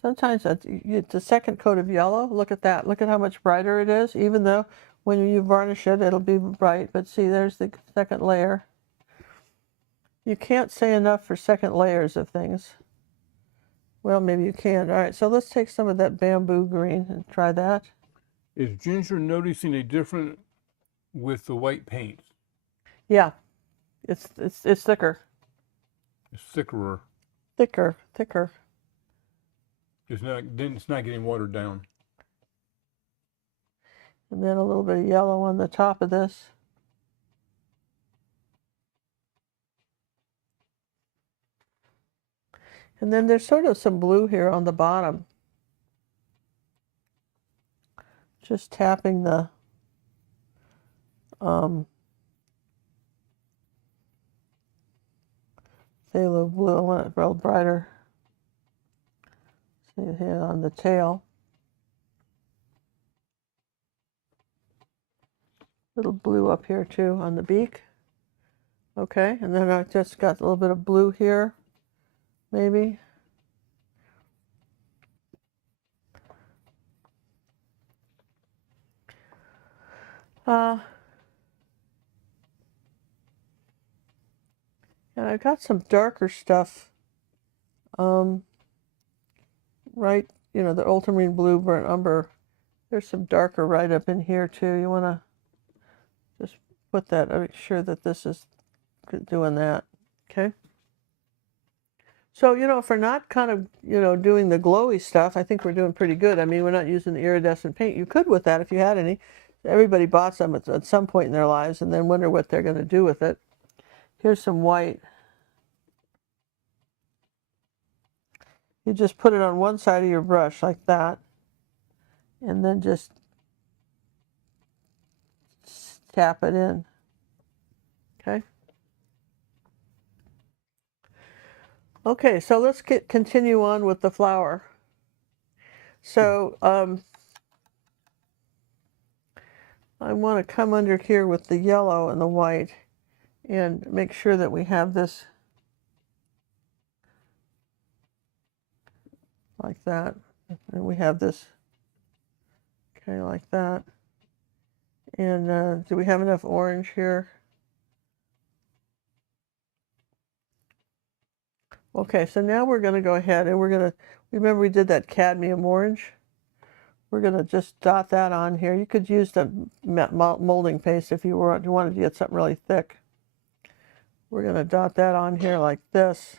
Sometimes it's the second coat of yellow. Look at that. Look at how much brighter it is. Even though when you varnish it, it'll be bright. But see, there's the second layer. You can't say enough for second layers of things. Well, maybe you can. All right, so let's take some of that bamboo green and try that. Is Ginger noticing a difference with the white paint? Yeah, it's thicker. It's thicker. Thicker. It's not getting watered down. And then a little bit of yellow on the top of this. And then there's sort of some blue here on the bottom. Just tapping the phthalo blue. I want it real brighter. See here on the tail. Little blue up here too on the beak. Okay, and then I just got a little bit of blue here, maybe. And I've got some darker stuff. Right, the ultramarine blue, burnt umber. There's some darker right up in here too. You want to just put that, make sure that this is doing that. Okay. So, if we're not kind of, doing the glowy stuff, I think we're doing pretty good. I mean, we're not using the iridescent paint. You could with that if you had any. Everybody bought some at some point in their lives and then wonder what they're going to do with it. Here's some white. You just put it on one side of your brush like that. And then just tap it in. Okay. Okay, so let's continue on with the flower. So I want to come under here with the yellow and the white and make sure that we have this like that. And we have this, okay, like that. And do we have enough orange here? Okay, so now we're going to go ahead and we're going to, remember we did that cadmium orange? We're going to just dot that on here. You could use the molding paste if you wanted to get something really thick. We're going to dot that on here like this.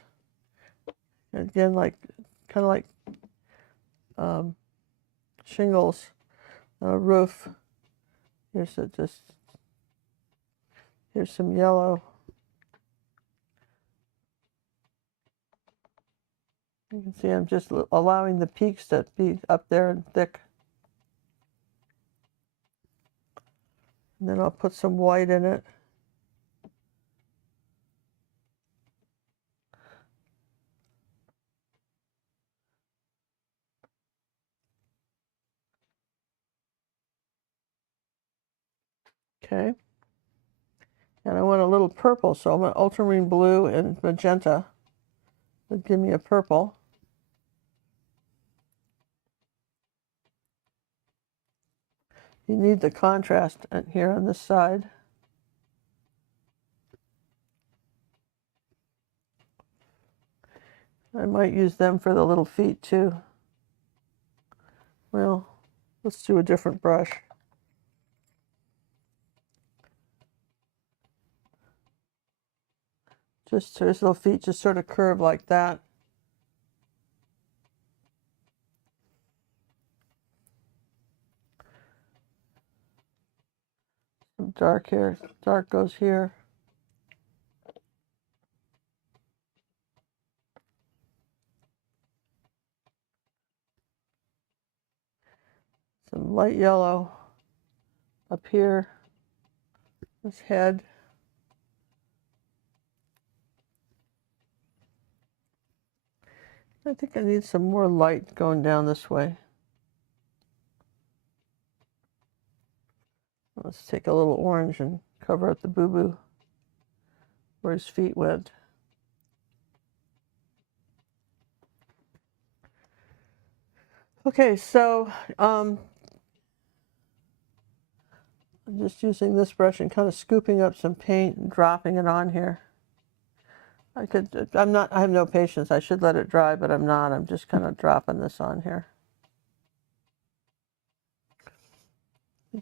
And again, kind of like shingles on a roof. Here's some yellow. You can see I'm just allowing the peaks to be up there and thick. And then I'll put some white in it. Okay. And I want a little purple, so I'm going to ultramarine blue and magenta. That'd give me a purple. You need the contrast here on this side. I might use them for the little feet too. Well, let's do a different brush. Just his little feet just sort of curve like that. Some dark here. Dark goes here. Some light yellow up here. This head. I think I need some more light going down this way. Let's take a little orange and cover up the boo-boo where his feet went. Okay, so I'm just using this brush and kind of scooping up some paint and dropping it on here. I have no patience. I should let it dry, but I'm not. I'm just kind of dropping this on here.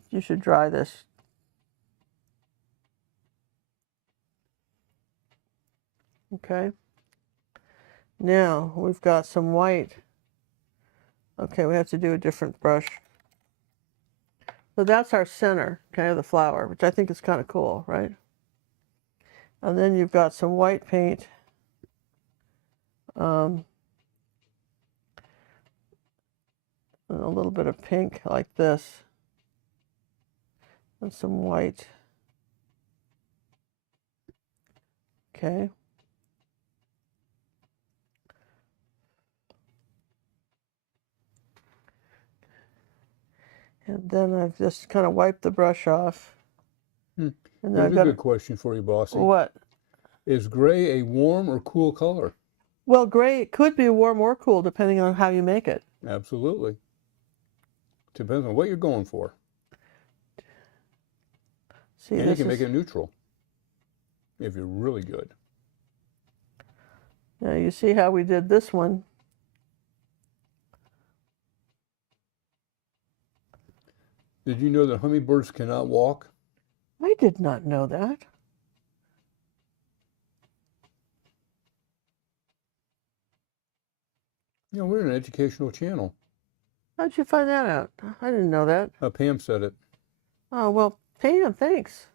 You should dry this. Okay. Now we've got some white. Okay, we have to do a different brush. So that's our center, okay, of the flower, which I think is kind of cool, right? And then you've got some white paint. And a little bit of pink like this. And some white. Okay. And then I've just kind of wiped the brush off. And then I've got a good question for you, Bossy. What? Is gray a warm or cool color? Well, gray could be warm or cool depending on how you make it. Absolutely. Depends on what you're going for. See, and you can make it neutral if you're really good. Now you see how we did this one. Did you know that hummingbirds cannot walk? I did not know that. You know, we're an educational channel. How'd you find that out? I didn't know that. Pam said it. Oh, well, Pam, thanks.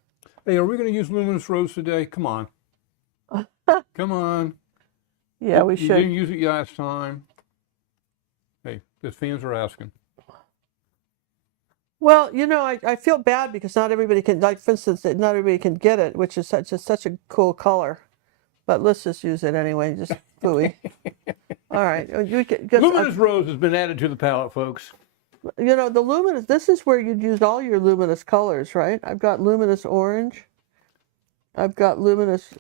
Hey, are we going to use luminous rose today? Come on. Come on. Yeah, we should. You didn't use it last time. Hey, the fans are asking. Well, you know, I feel bad because not everybody can, like, for instance, not everybody can get it, which is such a cool color. But let's just use it anyway, just phooey. All right. Luminous rose has been added to the palette, folks. You know, the luminous, this is where you'd use all your luminous colors, right? I've got luminous orange. I've got luminous...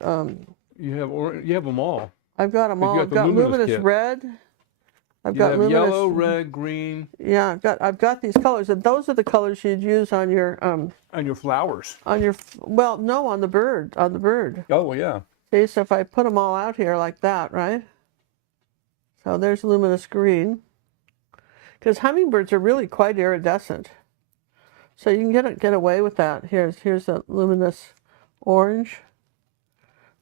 You have them all. I've got them all. I've got luminous red. I've got luminous yellow, red, green. Yeah, I've got these colors, and those are the colors you'd use on your flowers. On your on the bird, Oh well, yeah. See, so if I put them all out here like that, right? So there's luminous green, because hummingbirds are really quite iridescent, so you can get away with that. Here's a luminous orange.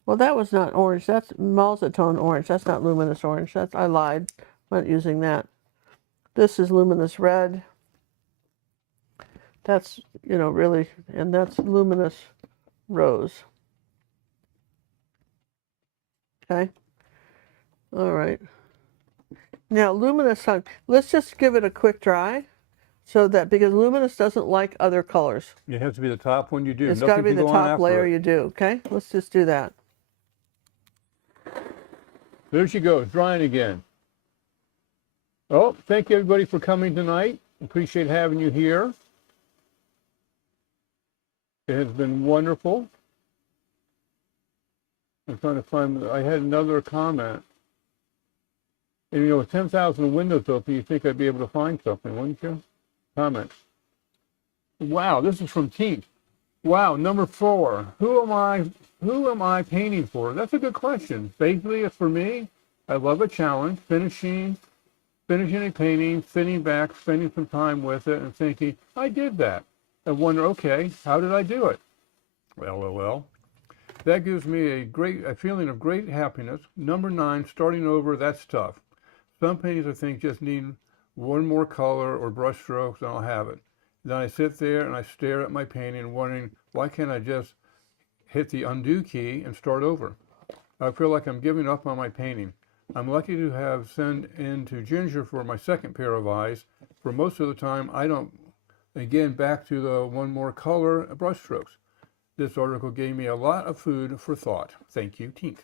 Well, that was not orange. That's malzatone orange. That's not luminous orange. I lied. I'm not using that. This is luminous red. That's, you know, really, and that's luminous rose. Okay. All right. Now, luminous, let's just give it a quick dry, so that, because luminous doesn't like other colors. It has to be the top one you do. It's got to be the top layer you do. Okay. Let's just do that. There she goes, drying again. Oh, thank you everybody for coming tonight. Appreciate having you here. It has been wonderful. I'm trying to find, I had another comment. And you know, with 10,000 windows open, you think I'd be able to find something, wouldn't you? Comments. Wow, this is from Tink. Wow, number 4. Who am I painting for? That's a good question. Basically, it's for me. I love a challenge, finishing a painting, sitting back, spending some time with it, and thinking, I did that. I wonder, okay, how did I do it? Well. That gives me a feeling of great happiness. Number 9, starting over, that's tough. Some paintings, I think, just need one more color or brush strokes, and I'll have it. Then I sit there and I stare at my painting, wondering, why can't I just hit the undo key and start over? I feel like I'm giving up on my painting. I'm lucky to have sent in to Ginger for my second pair of eyes. For most of the time, I don't. Again, back to the one more color brush strokes. This article gave me a lot of food for thought. Thank you, Tink.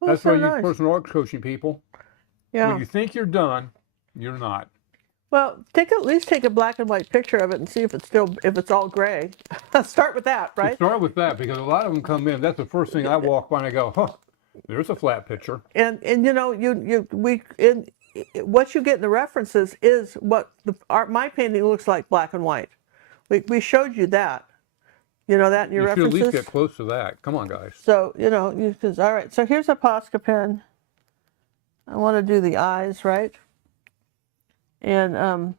Well, That's so why you nice. personal art coaching people. Yeah. When you think you're done, you're not. Well, at least take a black and white picture of it and see if it's all gray. Start with that, You right? start with that because a lot of them come in. That's the first thing I walk by and I go, huh, there's a flat picture. And you know what you get in the references is what my painting looks like black and white. We showed you that. You know that in your You should at least references. get close to that. Come on, guys. So you know all right. So here's a Posca pen. I want to do the eyes, right? And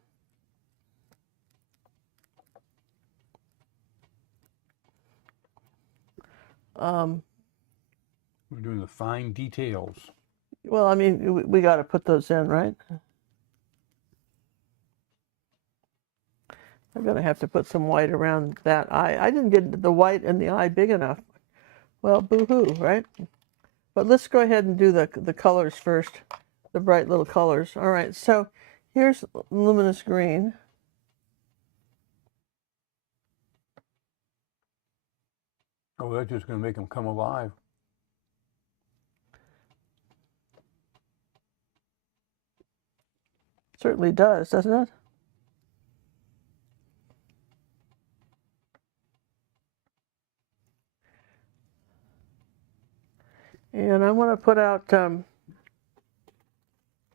We're doing the fine details. well, I mean, we got to put those in, right? I'm going to have to put some white around that eye. I didn't get the white in the eye big enough. Well, boo-hoo, right? But let's go ahead and do the colors first, the bright little colors. All right, so here's luminous green. Oh, that's just going to make them come alive. Certainly does, doesn't it? And I want to put out,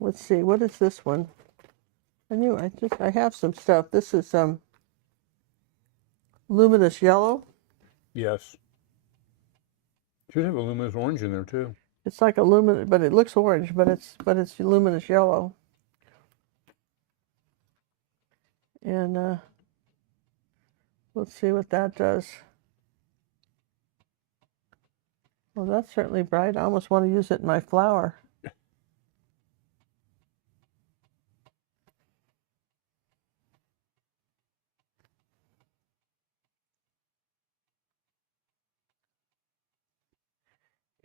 let's see, what is this one? I have some stuff. This is luminous yellow. Yes. Should have a luminous orange in there too. It's like a luminous, but it looks orange, but it's luminous yellow. And let's see what that does. Well, that's certainly bright. I almost want to use it in my flower.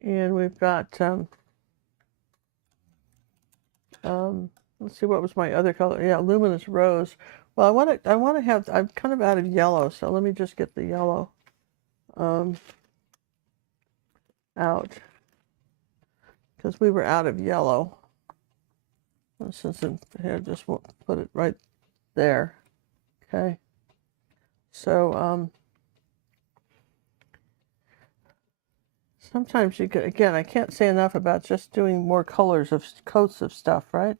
And we've got, let's see, what was my other color? Yeah, luminous rose. Well, I want to have, I'm kind of out of yellow, so let me just get the yellow out, because we were out of yellow. Since here, just put it right there. Okay. So, sometimes you could, again, I can't say enough about just doing more colors of coats of stuff, right?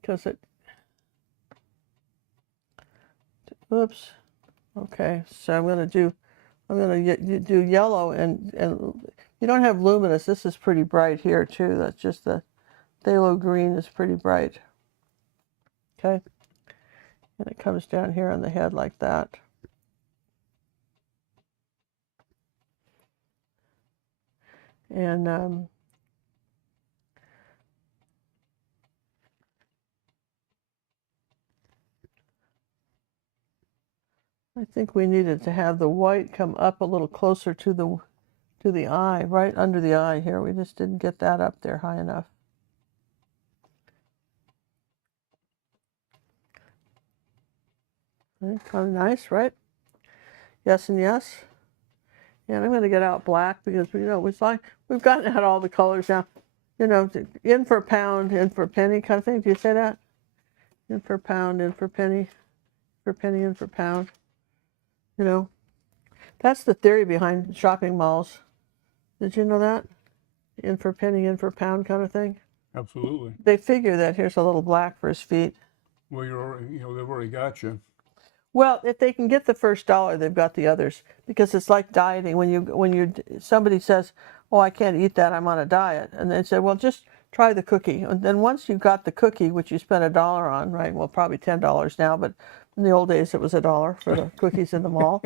Because oops. Okay, so I'm going to do yellow, and you don't have luminous. This is pretty bright here too. That's just the phthalo green is pretty bright. Okay, and it comes down here on the head like that. And I think we needed to have the white come up a little closer to the eye, right under the eye here. We just didn't get that up there high enough. Okay, kind of nice, right? Yes and yes. And I'm going to get out black because it's like we've gotten out all the colors now. In for a pound, in for a penny kind of thing. Do you say that? In for a pound, in for a penny, in for pound. You know, that's the theory behind shopping malls. Did you know that? In for penny, in for pound kind of thing. Absolutely. They figure that here's a little black for his feet. Well, you're already, they've already got you. Well, if they can get the first dollar, they've got the others, because it's like dieting. When somebody says, "Oh, I can't eat that. I'm on a diet," and they say, "Well, just try the cookie." And then once you've got the cookie, which you spent $1 on, right? Well, probably $10 now, but in the old days it was $1 for the cookies in the mall.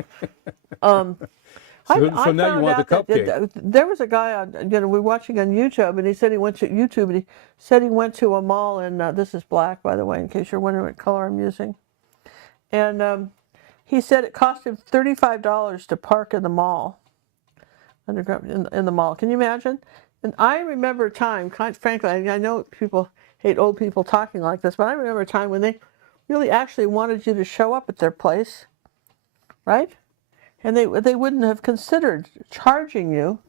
Um, So I now you found want the out that cupcake. there was a guy on, we were watching on YouTube, and he said he went to YouTube, and he said he went to a mall, and this is black, by the way, in case you're wondering what color I'm using. And he said it cost him $35 to park in the mall, underground in the mall. Can you imagine? And I remember a time, frankly, I know people hate old people talking like this, but I remember a time when they really actually wanted you to show up at their place, right? And they wouldn't have considered charging you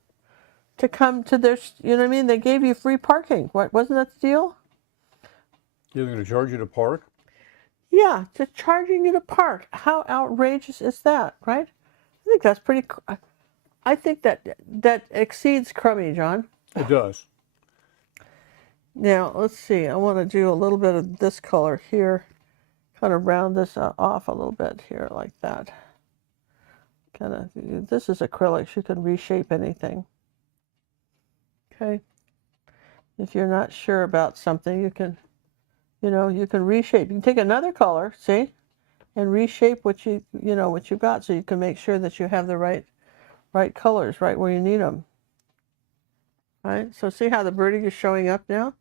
to come to their, you know what I mean? They gave you free parking. What, wasn't that the deal? They're going to charge you to park? Yeah, just charging you to park. How outrageous is that, right? I think that's pretty. I think that exceeds crummy, John. It does. Now let's see. I want to do a little bit of this color here, kind of round this off a little bit here, like that. Kind of. This is acrylics. You can reshape anything. Okay. If you're not sure about something, you can reshape. You can take another color, see, and reshape what what you've got, so you can make sure that you have the right colors right where you need them. Right. So see how the birdie is showing up now.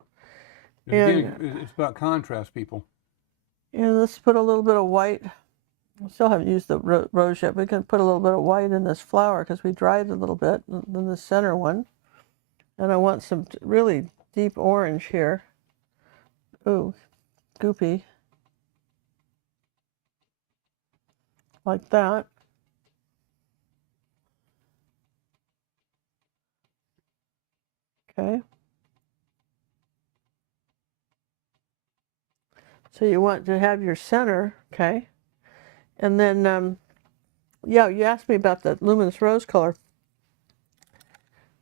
It's about contrast, people. And let's put a little bit of white. I still haven't used the rose yet. We can put a little bit of white in this flower because we dried it a little bit in the center one. And I want some really deep orange here. Ooh, goopy. Like that. Okay. So you want to have your center, okay? And then, yeah, you asked me about the luminous rose color.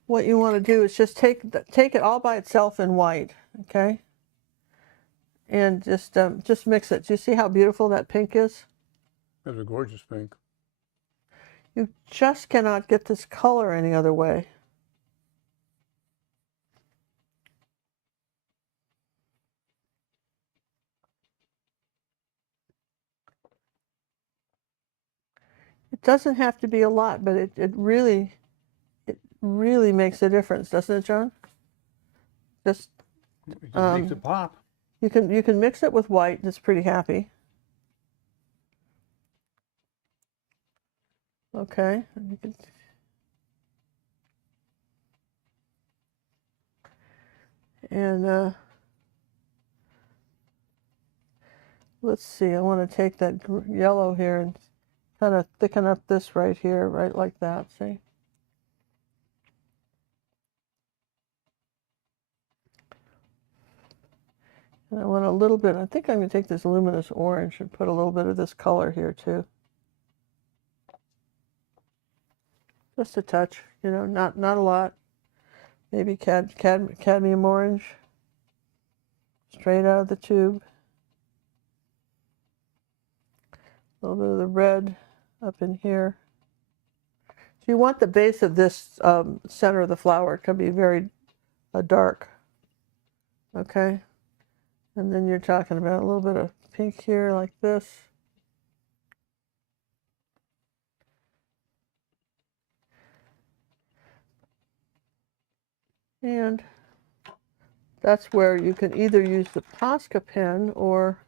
What you want to do is just take it all by itself in white, okay? And just mix it. Do you see how beautiful that pink is? That's a gorgeous pink. You just cannot get this color any other way. It doesn't have to be a lot, but it really makes a difference, doesn't it, John? Just It just makes it pop. you can mix it with white. That's pretty happy. Okay. And let's see. I want to take that yellow here and kind of thicken up this right here, right like that. See? And I want a little bit. I think I'm going to take this luminous orange and put a little bit of this color here too. Just a touch, not a lot. Maybe cadmium orange, straight out of the tube. A little bit of the red up in here. So you want the base of this center of the flower to be very dark. Okay. And then you're talking about a little bit of pink here like this. And that's where you can either use the Posca pen, or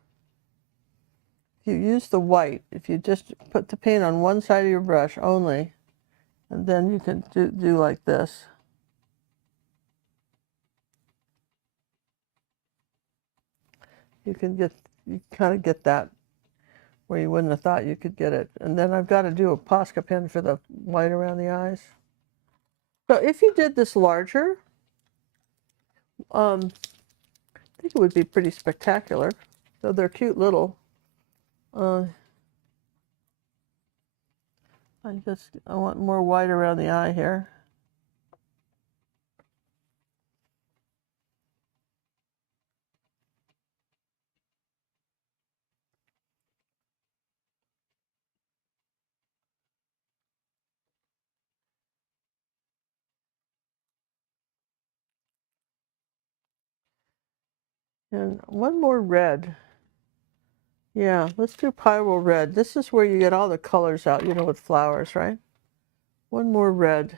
if you use the white, if you just put the paint on one side of your brush only, and then you can do like this. You kind of get that where you wouldn't have thought you could get it. And then I've got to do a Posca pen for the white around the eyes. So if you did this larger, I think it would be pretty spectacular. So they're cute little. I want more white around the eye here. And one more red. Yeah, let's do Pyrrole red. This is where you get all the colors out, you know, with flowers, right? One more red.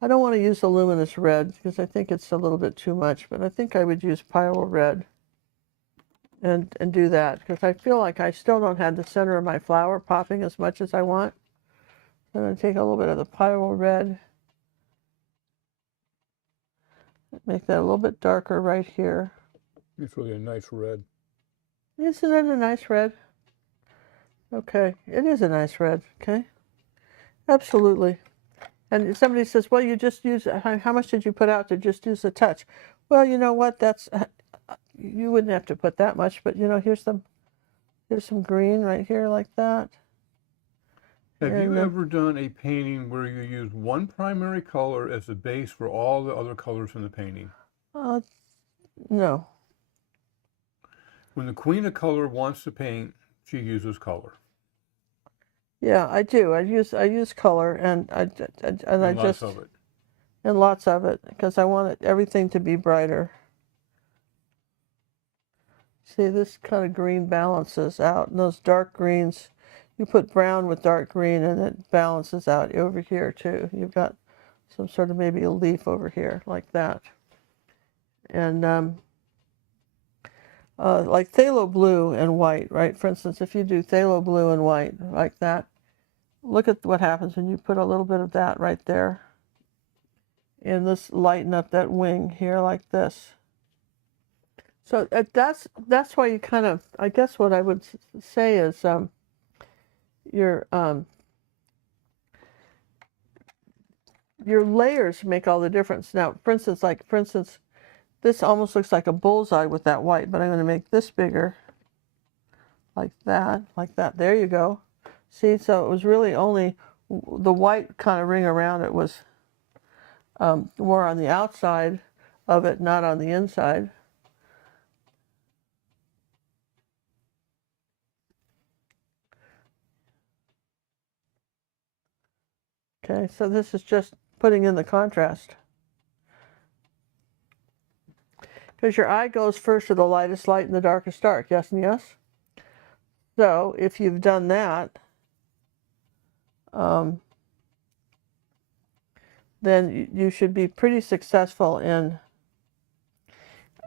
I don't want to use the luminous red because I think it's a little bit too much, but I think I would use Pyrrole red and do that because I feel like I still don't have the center of my flower popping as much as I want. I'm going to take a little bit of the Pyrrole red, make that a little bit darker right here. It's really a nice red. Isn't it a nice red? Okay, it is a nice red, okay? Absolutely. And somebody says, well, you just use, how much did you put out to just use a touch? Well, you know what, that's, you wouldn't have to put that much, but you know, here's some green right here like that. Have you ever done a painting where you use one primary color as the base for all the other colors in the painting? No. When the queen of color wants to paint, she uses color. Yeah, I do. I use color and Lots of it. And lots of it because I want everything to be brighter. See, this kind of green balances out, and those dark greens, you put brown with dark green and it balances out over here too. You've got some sort of maybe a leaf over here like that. And like phthalo blue and white, right? For instance, if you do phthalo blue and white like that, look at what happens when you put a little bit of that right there. And this lighten up that wing here like this. So that's why you kind of, I guess what I would say is your layers make all the difference. Now, for instance, this almost looks like a bullseye with that white, but I'm going to make this bigger, like that, like that. There you go. See, so it was really only the white kind of ring around it was more on the outside of it, not on the inside. Okay, so this is just putting in the contrast. Because your eye goes first to the lightest light and the darkest dark, yes and yes? So if you've done that, then you should be pretty successful in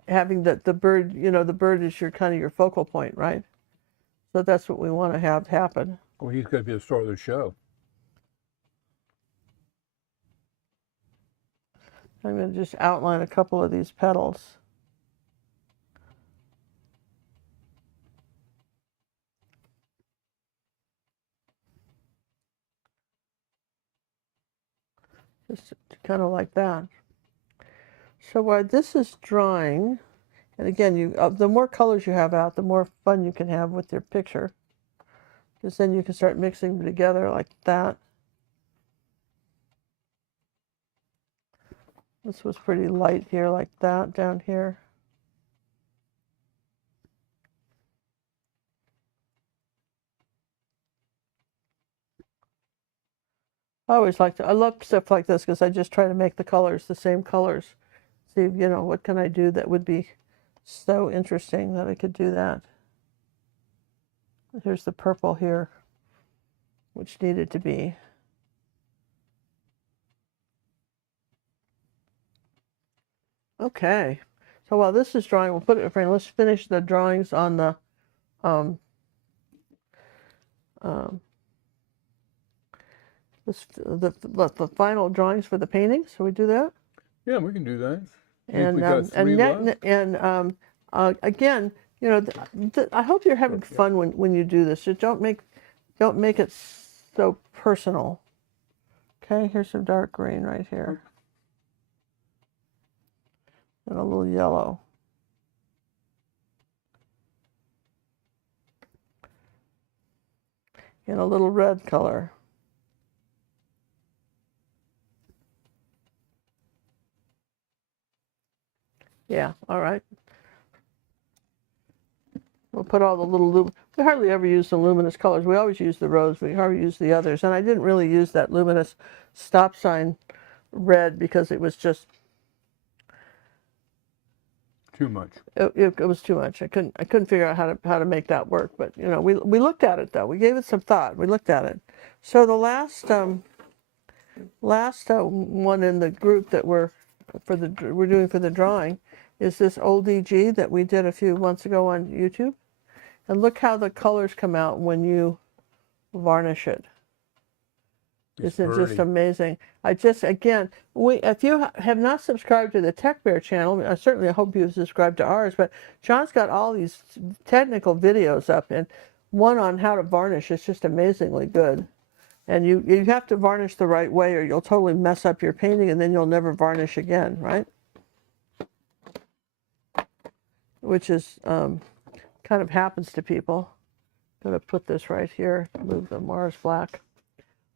having the bird, you know, the bird is your kind of your focal point, right? So that's what we want to have happen. Well, he's got to be the star of the show. I'm going to just outline a couple of these petals. Just kind of like that. So while this is drying, and again, the more colors you have out, the more fun you can have with your picture. Because then you can start mixing them together like that. This was pretty light here, like that, down here. I love stuff like this because I just try to make the colors the same colors. See, you know, what can I do that would be so interesting that I could do that. Here's the purple here, which needed to be. Okay, so while this is drawing, we'll put it in frame. Let's finish the drawings on the the final drawings for the painting. So we do that. Yeah, we can do that. And we got three left. Again, you know, I hope you're having fun when you do this. Just don't make it so personal. Okay, here's some dark green right here. And a little yellow. And a little red color. Yeah, all right. We'll put all the little, we hardly ever use the luminous colors. We always use the rose. We hardly use the others. And I didn't really use that luminous stop sign red because it was just too much. It was too much. I couldn't figure out how to make that work. But you know, we looked at it though. We gave it some thought. We looked at it. So the last one in the group that we're doing for the drawing is this old DG that we did a few months ago on YouTube. And look how the colors come out when you varnish it. Isn't it just amazing? Again, if you have not subscribed to the Tech Bear channel, I certainly hope you've subscribed to ours, but John's got all these technical videos up, and one on how to varnish is just amazingly good. And you have to varnish the right way or you'll totally mess up your painting and then you'll never varnish again, right? Which is kind of happens to people. I'm going to put this right here, move the Mars black.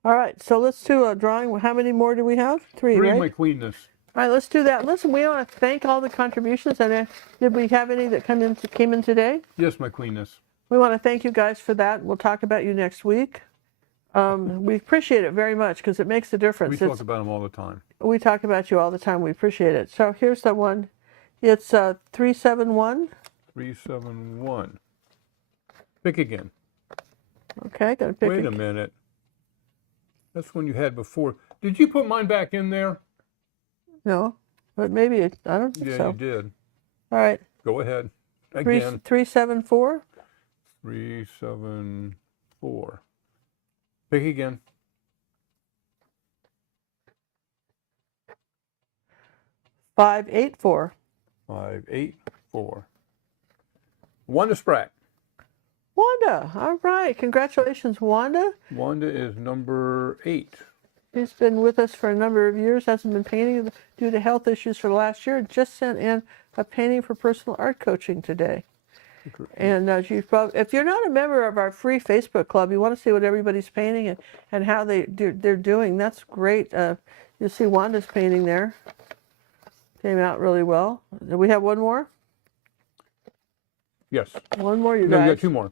All right, so let's do a drawing. How many more do we have? Three, right? My queenness. All right, let's do that. Listen, we want to thank all the contributions. And did we have any that came in today? Yes, my queenness. We want to thank you guys for that. We'll talk about you next week. We appreciate it very much because it makes a difference. We talk about them all the time. We talk about you all the time. We appreciate it. So here's the one. It's 371. 371. Pick again. Okay, gotta pick. Wait a minute. That's one you had before. Did you put mine back in there? No, but maybe I don't think so. Yeah, you did. All right. Go ahead. Again. 374. 374. Pick again. 584. 584. Wanda Spratt. Wanda. All right. Congratulations, Wanda. Wanda is number 8. She's been with us for a number of years, hasn't been painting due to health issues for the last year. Just sent in a painting for personal art coaching today. And if you're not a member of our free Facebook club, you want to see what everybody's painting and how they're doing, that's great. You'll see Wanda's painting there. Came out really well. Do we have one more? Yes. One more, you no, guys. You got 2 more.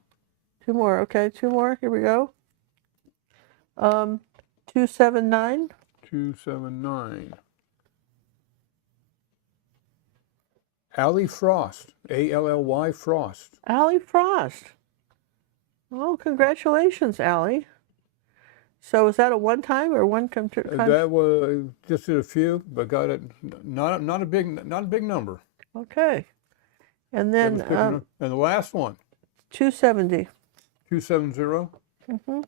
2 more, okay. 2 more, here we go. 279. 279. Allie Frost.Ally Frost. Allie Frost. Oh, congratulations, Allie. So is that a one-time or one come to? That was just did a few, but got it not a big number. Okay, and then and the last one. 270. 270. Mhm.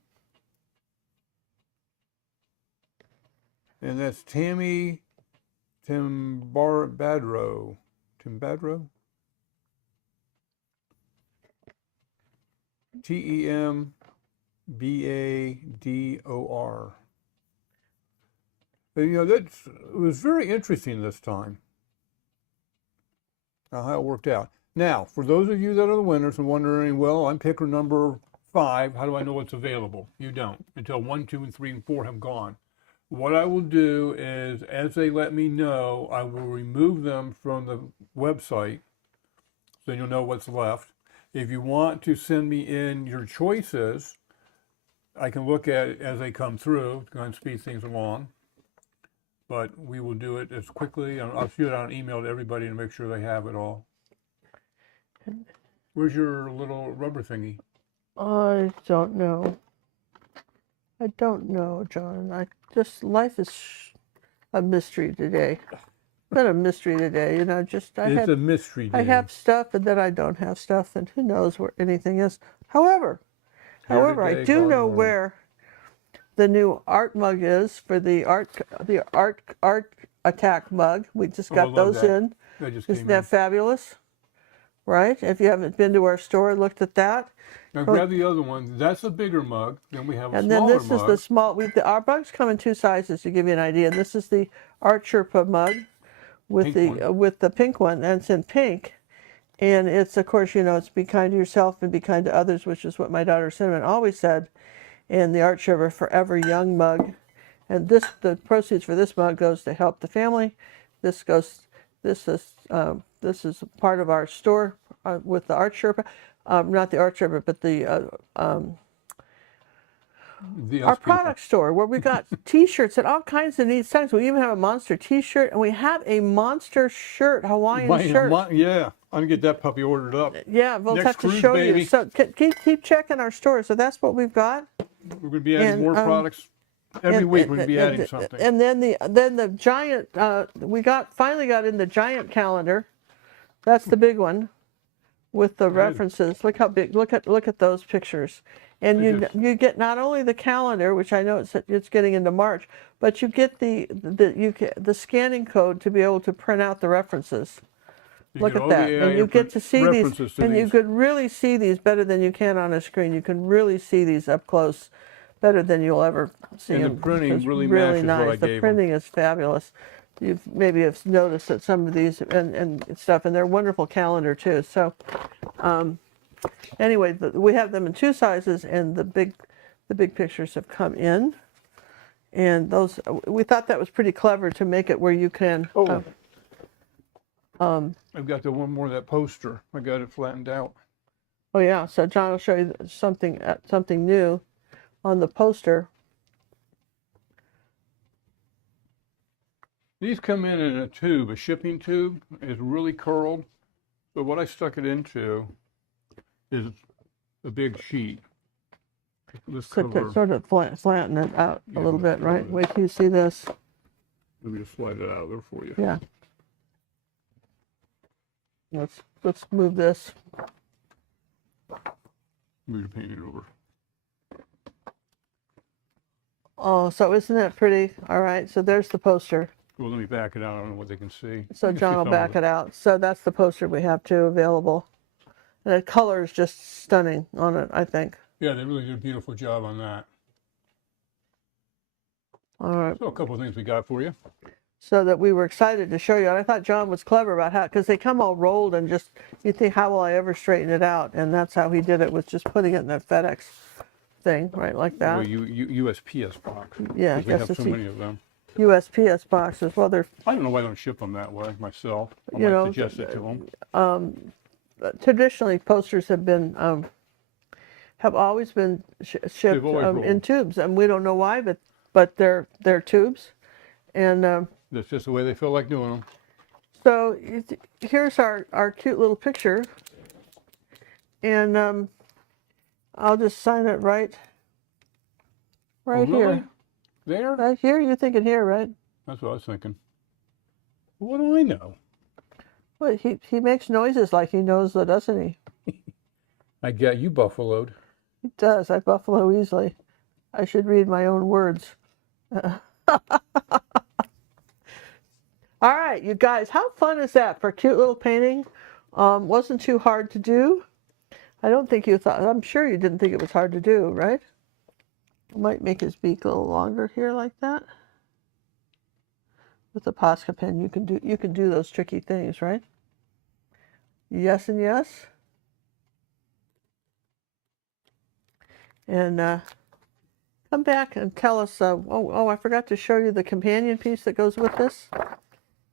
And that's Tammy Timbadro. Timbadro. Tembador. And, it was very interesting this time. How it worked out. Now, for those of you that are the winners and wondering, well, I'm picker number 5. How do I know what's available? You don't until 1, 2, and 3, and 4 have gone. What I will do is, as they let me know, I will remove them from the website, so you'll know what's left. If you want to send me in your choices, I can look at it as they come through to kind of speed things along. But we will do it as quickly. I'll shoot out an email to everybody to make sure they have it all. Where's your little rubber thingy? I don't know. I don't know, John. Life is a mystery today. Been a mystery today, It's a mystery day. I have stuff and then I don't have stuff, and who knows where anything is. However, I do know where the new art mug is for the art attack mug. We just got those in. Isn't that fabulous? Right? If you haven't been to our store and looked at that. Now grab the other one. That's a bigger mug. Then we have a smaller mug. And then this is the small. Our mugs come in 2 sizes to give you an idea. And this is the Orcher mug with the pink one, and it's in pink. And it's, of course, it's be kind to yourself and be kind to others, which is what my daughter Cinnamon always said. And the Orcher Forever Young mug. And the proceeds for this mug goes to help the family. This is this is part of our store with the Orcher, not the Orcher, but the our product store where we got T-shirts and all kinds of neat things. We even have a monster T-shirt, and we have a monster shirt, Hawaiian shirt. Yeah, I'm gonna get that puppy ordered up. Yeah, we'll Next have to cruise, show baby. you. So keep checking our store. So that's what we've got. We're gonna be adding more products every week. We're gonna be adding something. And then the giant we finally got in the giant calendar. That's the big one with the references. Look how big. Look at those pictures. And you get not only the calendar, which I know it's getting into March, but you get the scanning code to be able to print out the references. Look at that, and you get to see these, and you could really see these better than you can on a screen. You can really see these up close, better than you'll ever see them. And the printing really matches nice. What I The gave printing is fabulous. You maybe have noticed that some of these and stuff, and they're wonderful calendar too. So. Anyway, we have them in 2 sizes, and the big pictures have come in, and those we thought that was pretty clever to make it where you can. I've got the one more of that poster. I got it flattened out. Oh yeah, so John will show you something new on the poster. These come in a tube. A shipping tube is really curled. So what I stuck it into is a big sheet. This cover. Sort of flatten it out a little bit, right? Wait till you see this. Let me just slide it out of there for you. Yeah. Let's move this. Move the paint over. Oh, so isn't that pretty? All right, so there's the poster. Well, let me back it out. I don't know what they can see. So John will back it out. So that's the poster we have too available. And the color is just stunning on it, I think. Yeah, they really did a beautiful job on that. All right. So a couple of things we got for you. So that we were excited to show you. And I thought John was clever about how, because they come all rolled and just, you think, how will I ever straighten it out? And that's how he did it, was just putting it in that FedEx thing, right, like that. Well, USPS box. Yeah, I we guess have it's so many of them. USPS boxes. Well, they're. I don't know why I don't ship them that way myself. I You might know, suggest it to them. Traditionally, posters have been have always been shipped in tubes, and we don't know why, but they're tubes, and that's just the way they feel like doing them. So here's our cute little picture, and I'll just sign it right really? here. There? Right here? You're thinking here, right? That's what I was thinking. What do I know? Well, he makes noises like he knows, doesn't he? I got you buffaloed. He does. I buffalo easily. I should read my own words. All right, you guys, how fun is that for a cute little painting? Wasn't too hard to do. I don't think you thought, I'm sure you didn't think it was hard to do, right? I might make his beak a little longer here like that. With the Posca pen, you can do those tricky things, right? Yes and yes. And come back and tell us, I forgot to show you the companion piece that goes with this.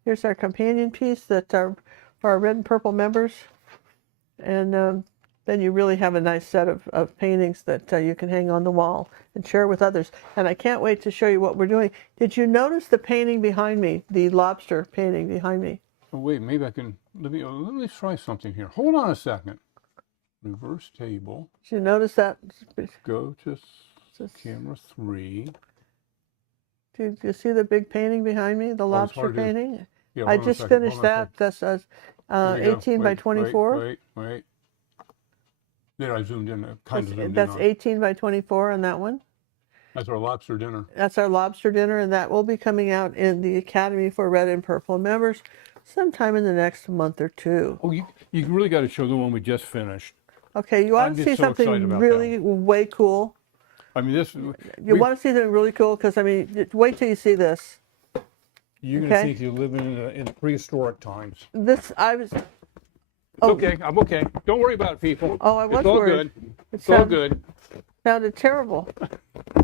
Here's our companion piece that are for our red and purple members. And then you really have a nice set of paintings that you can hang on the wall and share with others. And I can't wait to show you what we're doing. Did you notice the painting behind me, the lobster painting behind me? Oh, wait, maybe I can, let me try something here. Hold on a second. Reverse table. Did you notice that? Go to camera 3. Do you see the big painting behind me, the lobster painting? Yeah, I just finished that. That's 18 by 24. Wait. There, I zoomed in, kind of zoomed in. That's 18 by 24 on that one. That's our lobster dinner. That's our lobster dinner, and that will be coming out in the Academy for Red and Purple members sometime in the next month or two. Oh, you really got to show the one we just finished. Okay, you want to see something really way cool? I mean, this. You want to see something really cool? Because, I mean, wait till you see this. You're going to think you're living in prehistoric times. Oh. Okay, I'm okay. Don't worry about it, people. Oh, I was it's all worried. Good. It's all good. Sounded terrible.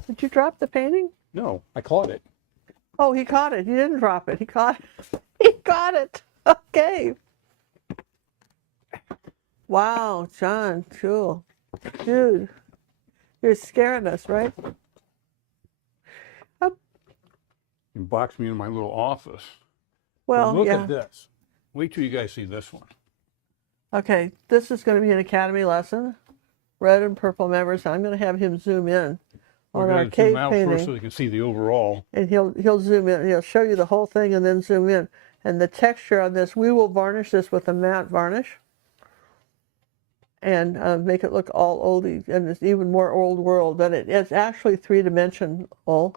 Did you drop the painting? No, I caught it. Oh, he caught it. He didn't drop it. He caught it. He caught it. Okay. Wow, John, cool. Dude, you're scaring us, right? You boxed me in my little office. Well, But look yeah. at this. Wait till you guys see this one. Okay, this is going to be an Academy lesson. Red and purple members. I'm going to have him zoom in on our Zoom cave out painting. first so you can see the overall. And he'll zoom in. He'll show you the whole thing and then zoom in. And the texture on this, we will varnish this with a matte varnish and make it look all oldie, and it's even more old world. But it's actually three-dimensional.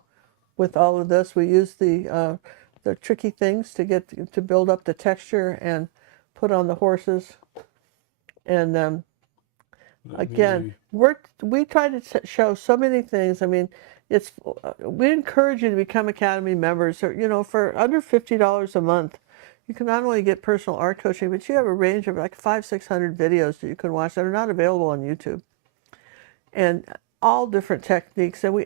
With all of this, we use the tricky things to build up the texture and put on the horses. And again, we try to show so many things. I mean, we encourage you to become Academy members. Or, you know, for under $50 a month, you can not only get personal art coaching, but you have a range of like 500-600 videos that you can watch that are not available on YouTube, and all different techniques. And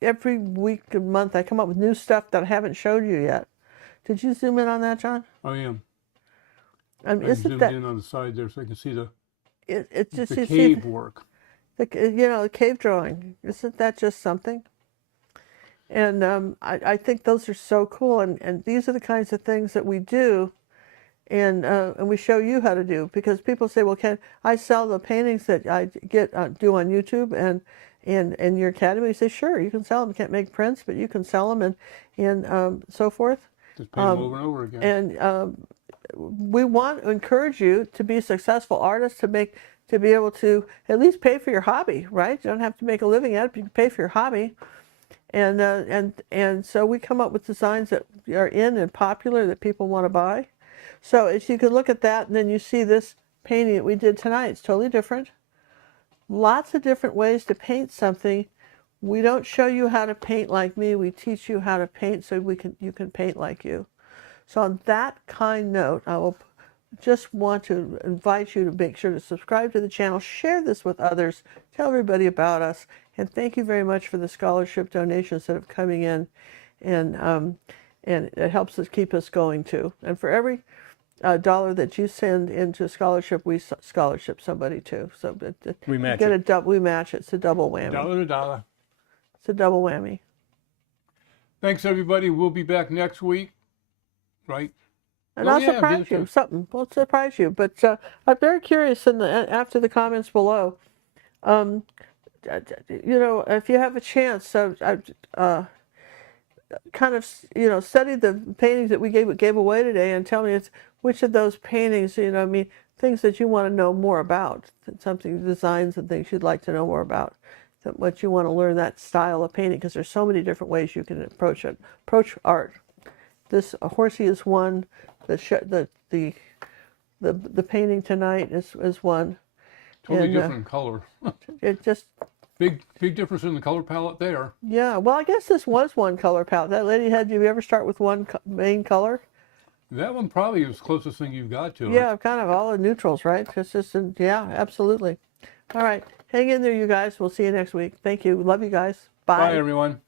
every week and month, I come up with new stuff that I haven't showed you yet. Did you zoom in on that, John? I am. I mean, I zoomed in on the side there so I can see the cave work. The cave drawing. Isn't that just something? And I think those are so cool. And these are the kinds of things that we do, and we show you how to do. Because people say, well, can I sell the paintings that I do on YouTube and in your academy? You say, sure, you can sell them. You can't make prints, but you can sell them and so forth. Just paint them over and over again. And we want to encourage you to be a successful artist, to be able to at least pay for your hobby, right? You don't have to make a living at it, but you can pay for your hobby. And so we come up with designs that are in and popular that people want to buy. So if you can look at that, and then you see this painting that we did tonight, it's totally different. Lots of different ways to paint something. We don't show you how to paint like me. We teach you how to paint so you can paint like you. So on that kind note, I will just want to invite you to make sure to subscribe to the channel, share this with others, tell everybody about us, and thank you very much for the scholarship donations that are coming in, and it helps us keep us going too. And for every dollar that you send into scholarship, we scholarship somebody too. So we match it. We match it. It's a double whammy. Dollar to dollar. It's a double whammy. Thanks, everybody. We'll be back next week. Right. And I'll surprise you. Something will surprise you. But I'm very curious after the comments below. You know, if you have a chance, kind of, you know, study the paintings that we gave away today and tell me which of those paintings, you know, I mean, things that you want to know more about, something, designs and things you'd like to know more about, what you want to learn that style of painting, because there's so many different ways you can approach art. This horsey is one. The painting tonight is one. Totally different in color. It just big difference in the color palette there. Yeah, well, I guess this was one color palette. That lady had you ever start with one main color? That one probably is the closest thing you've got to it. Yeah, kind of all the neutrals, right? Yeah, absolutely. All right, hang in there, you guys. We'll see you next week. Thank you. Love you guys. Bye. Bye, everyone.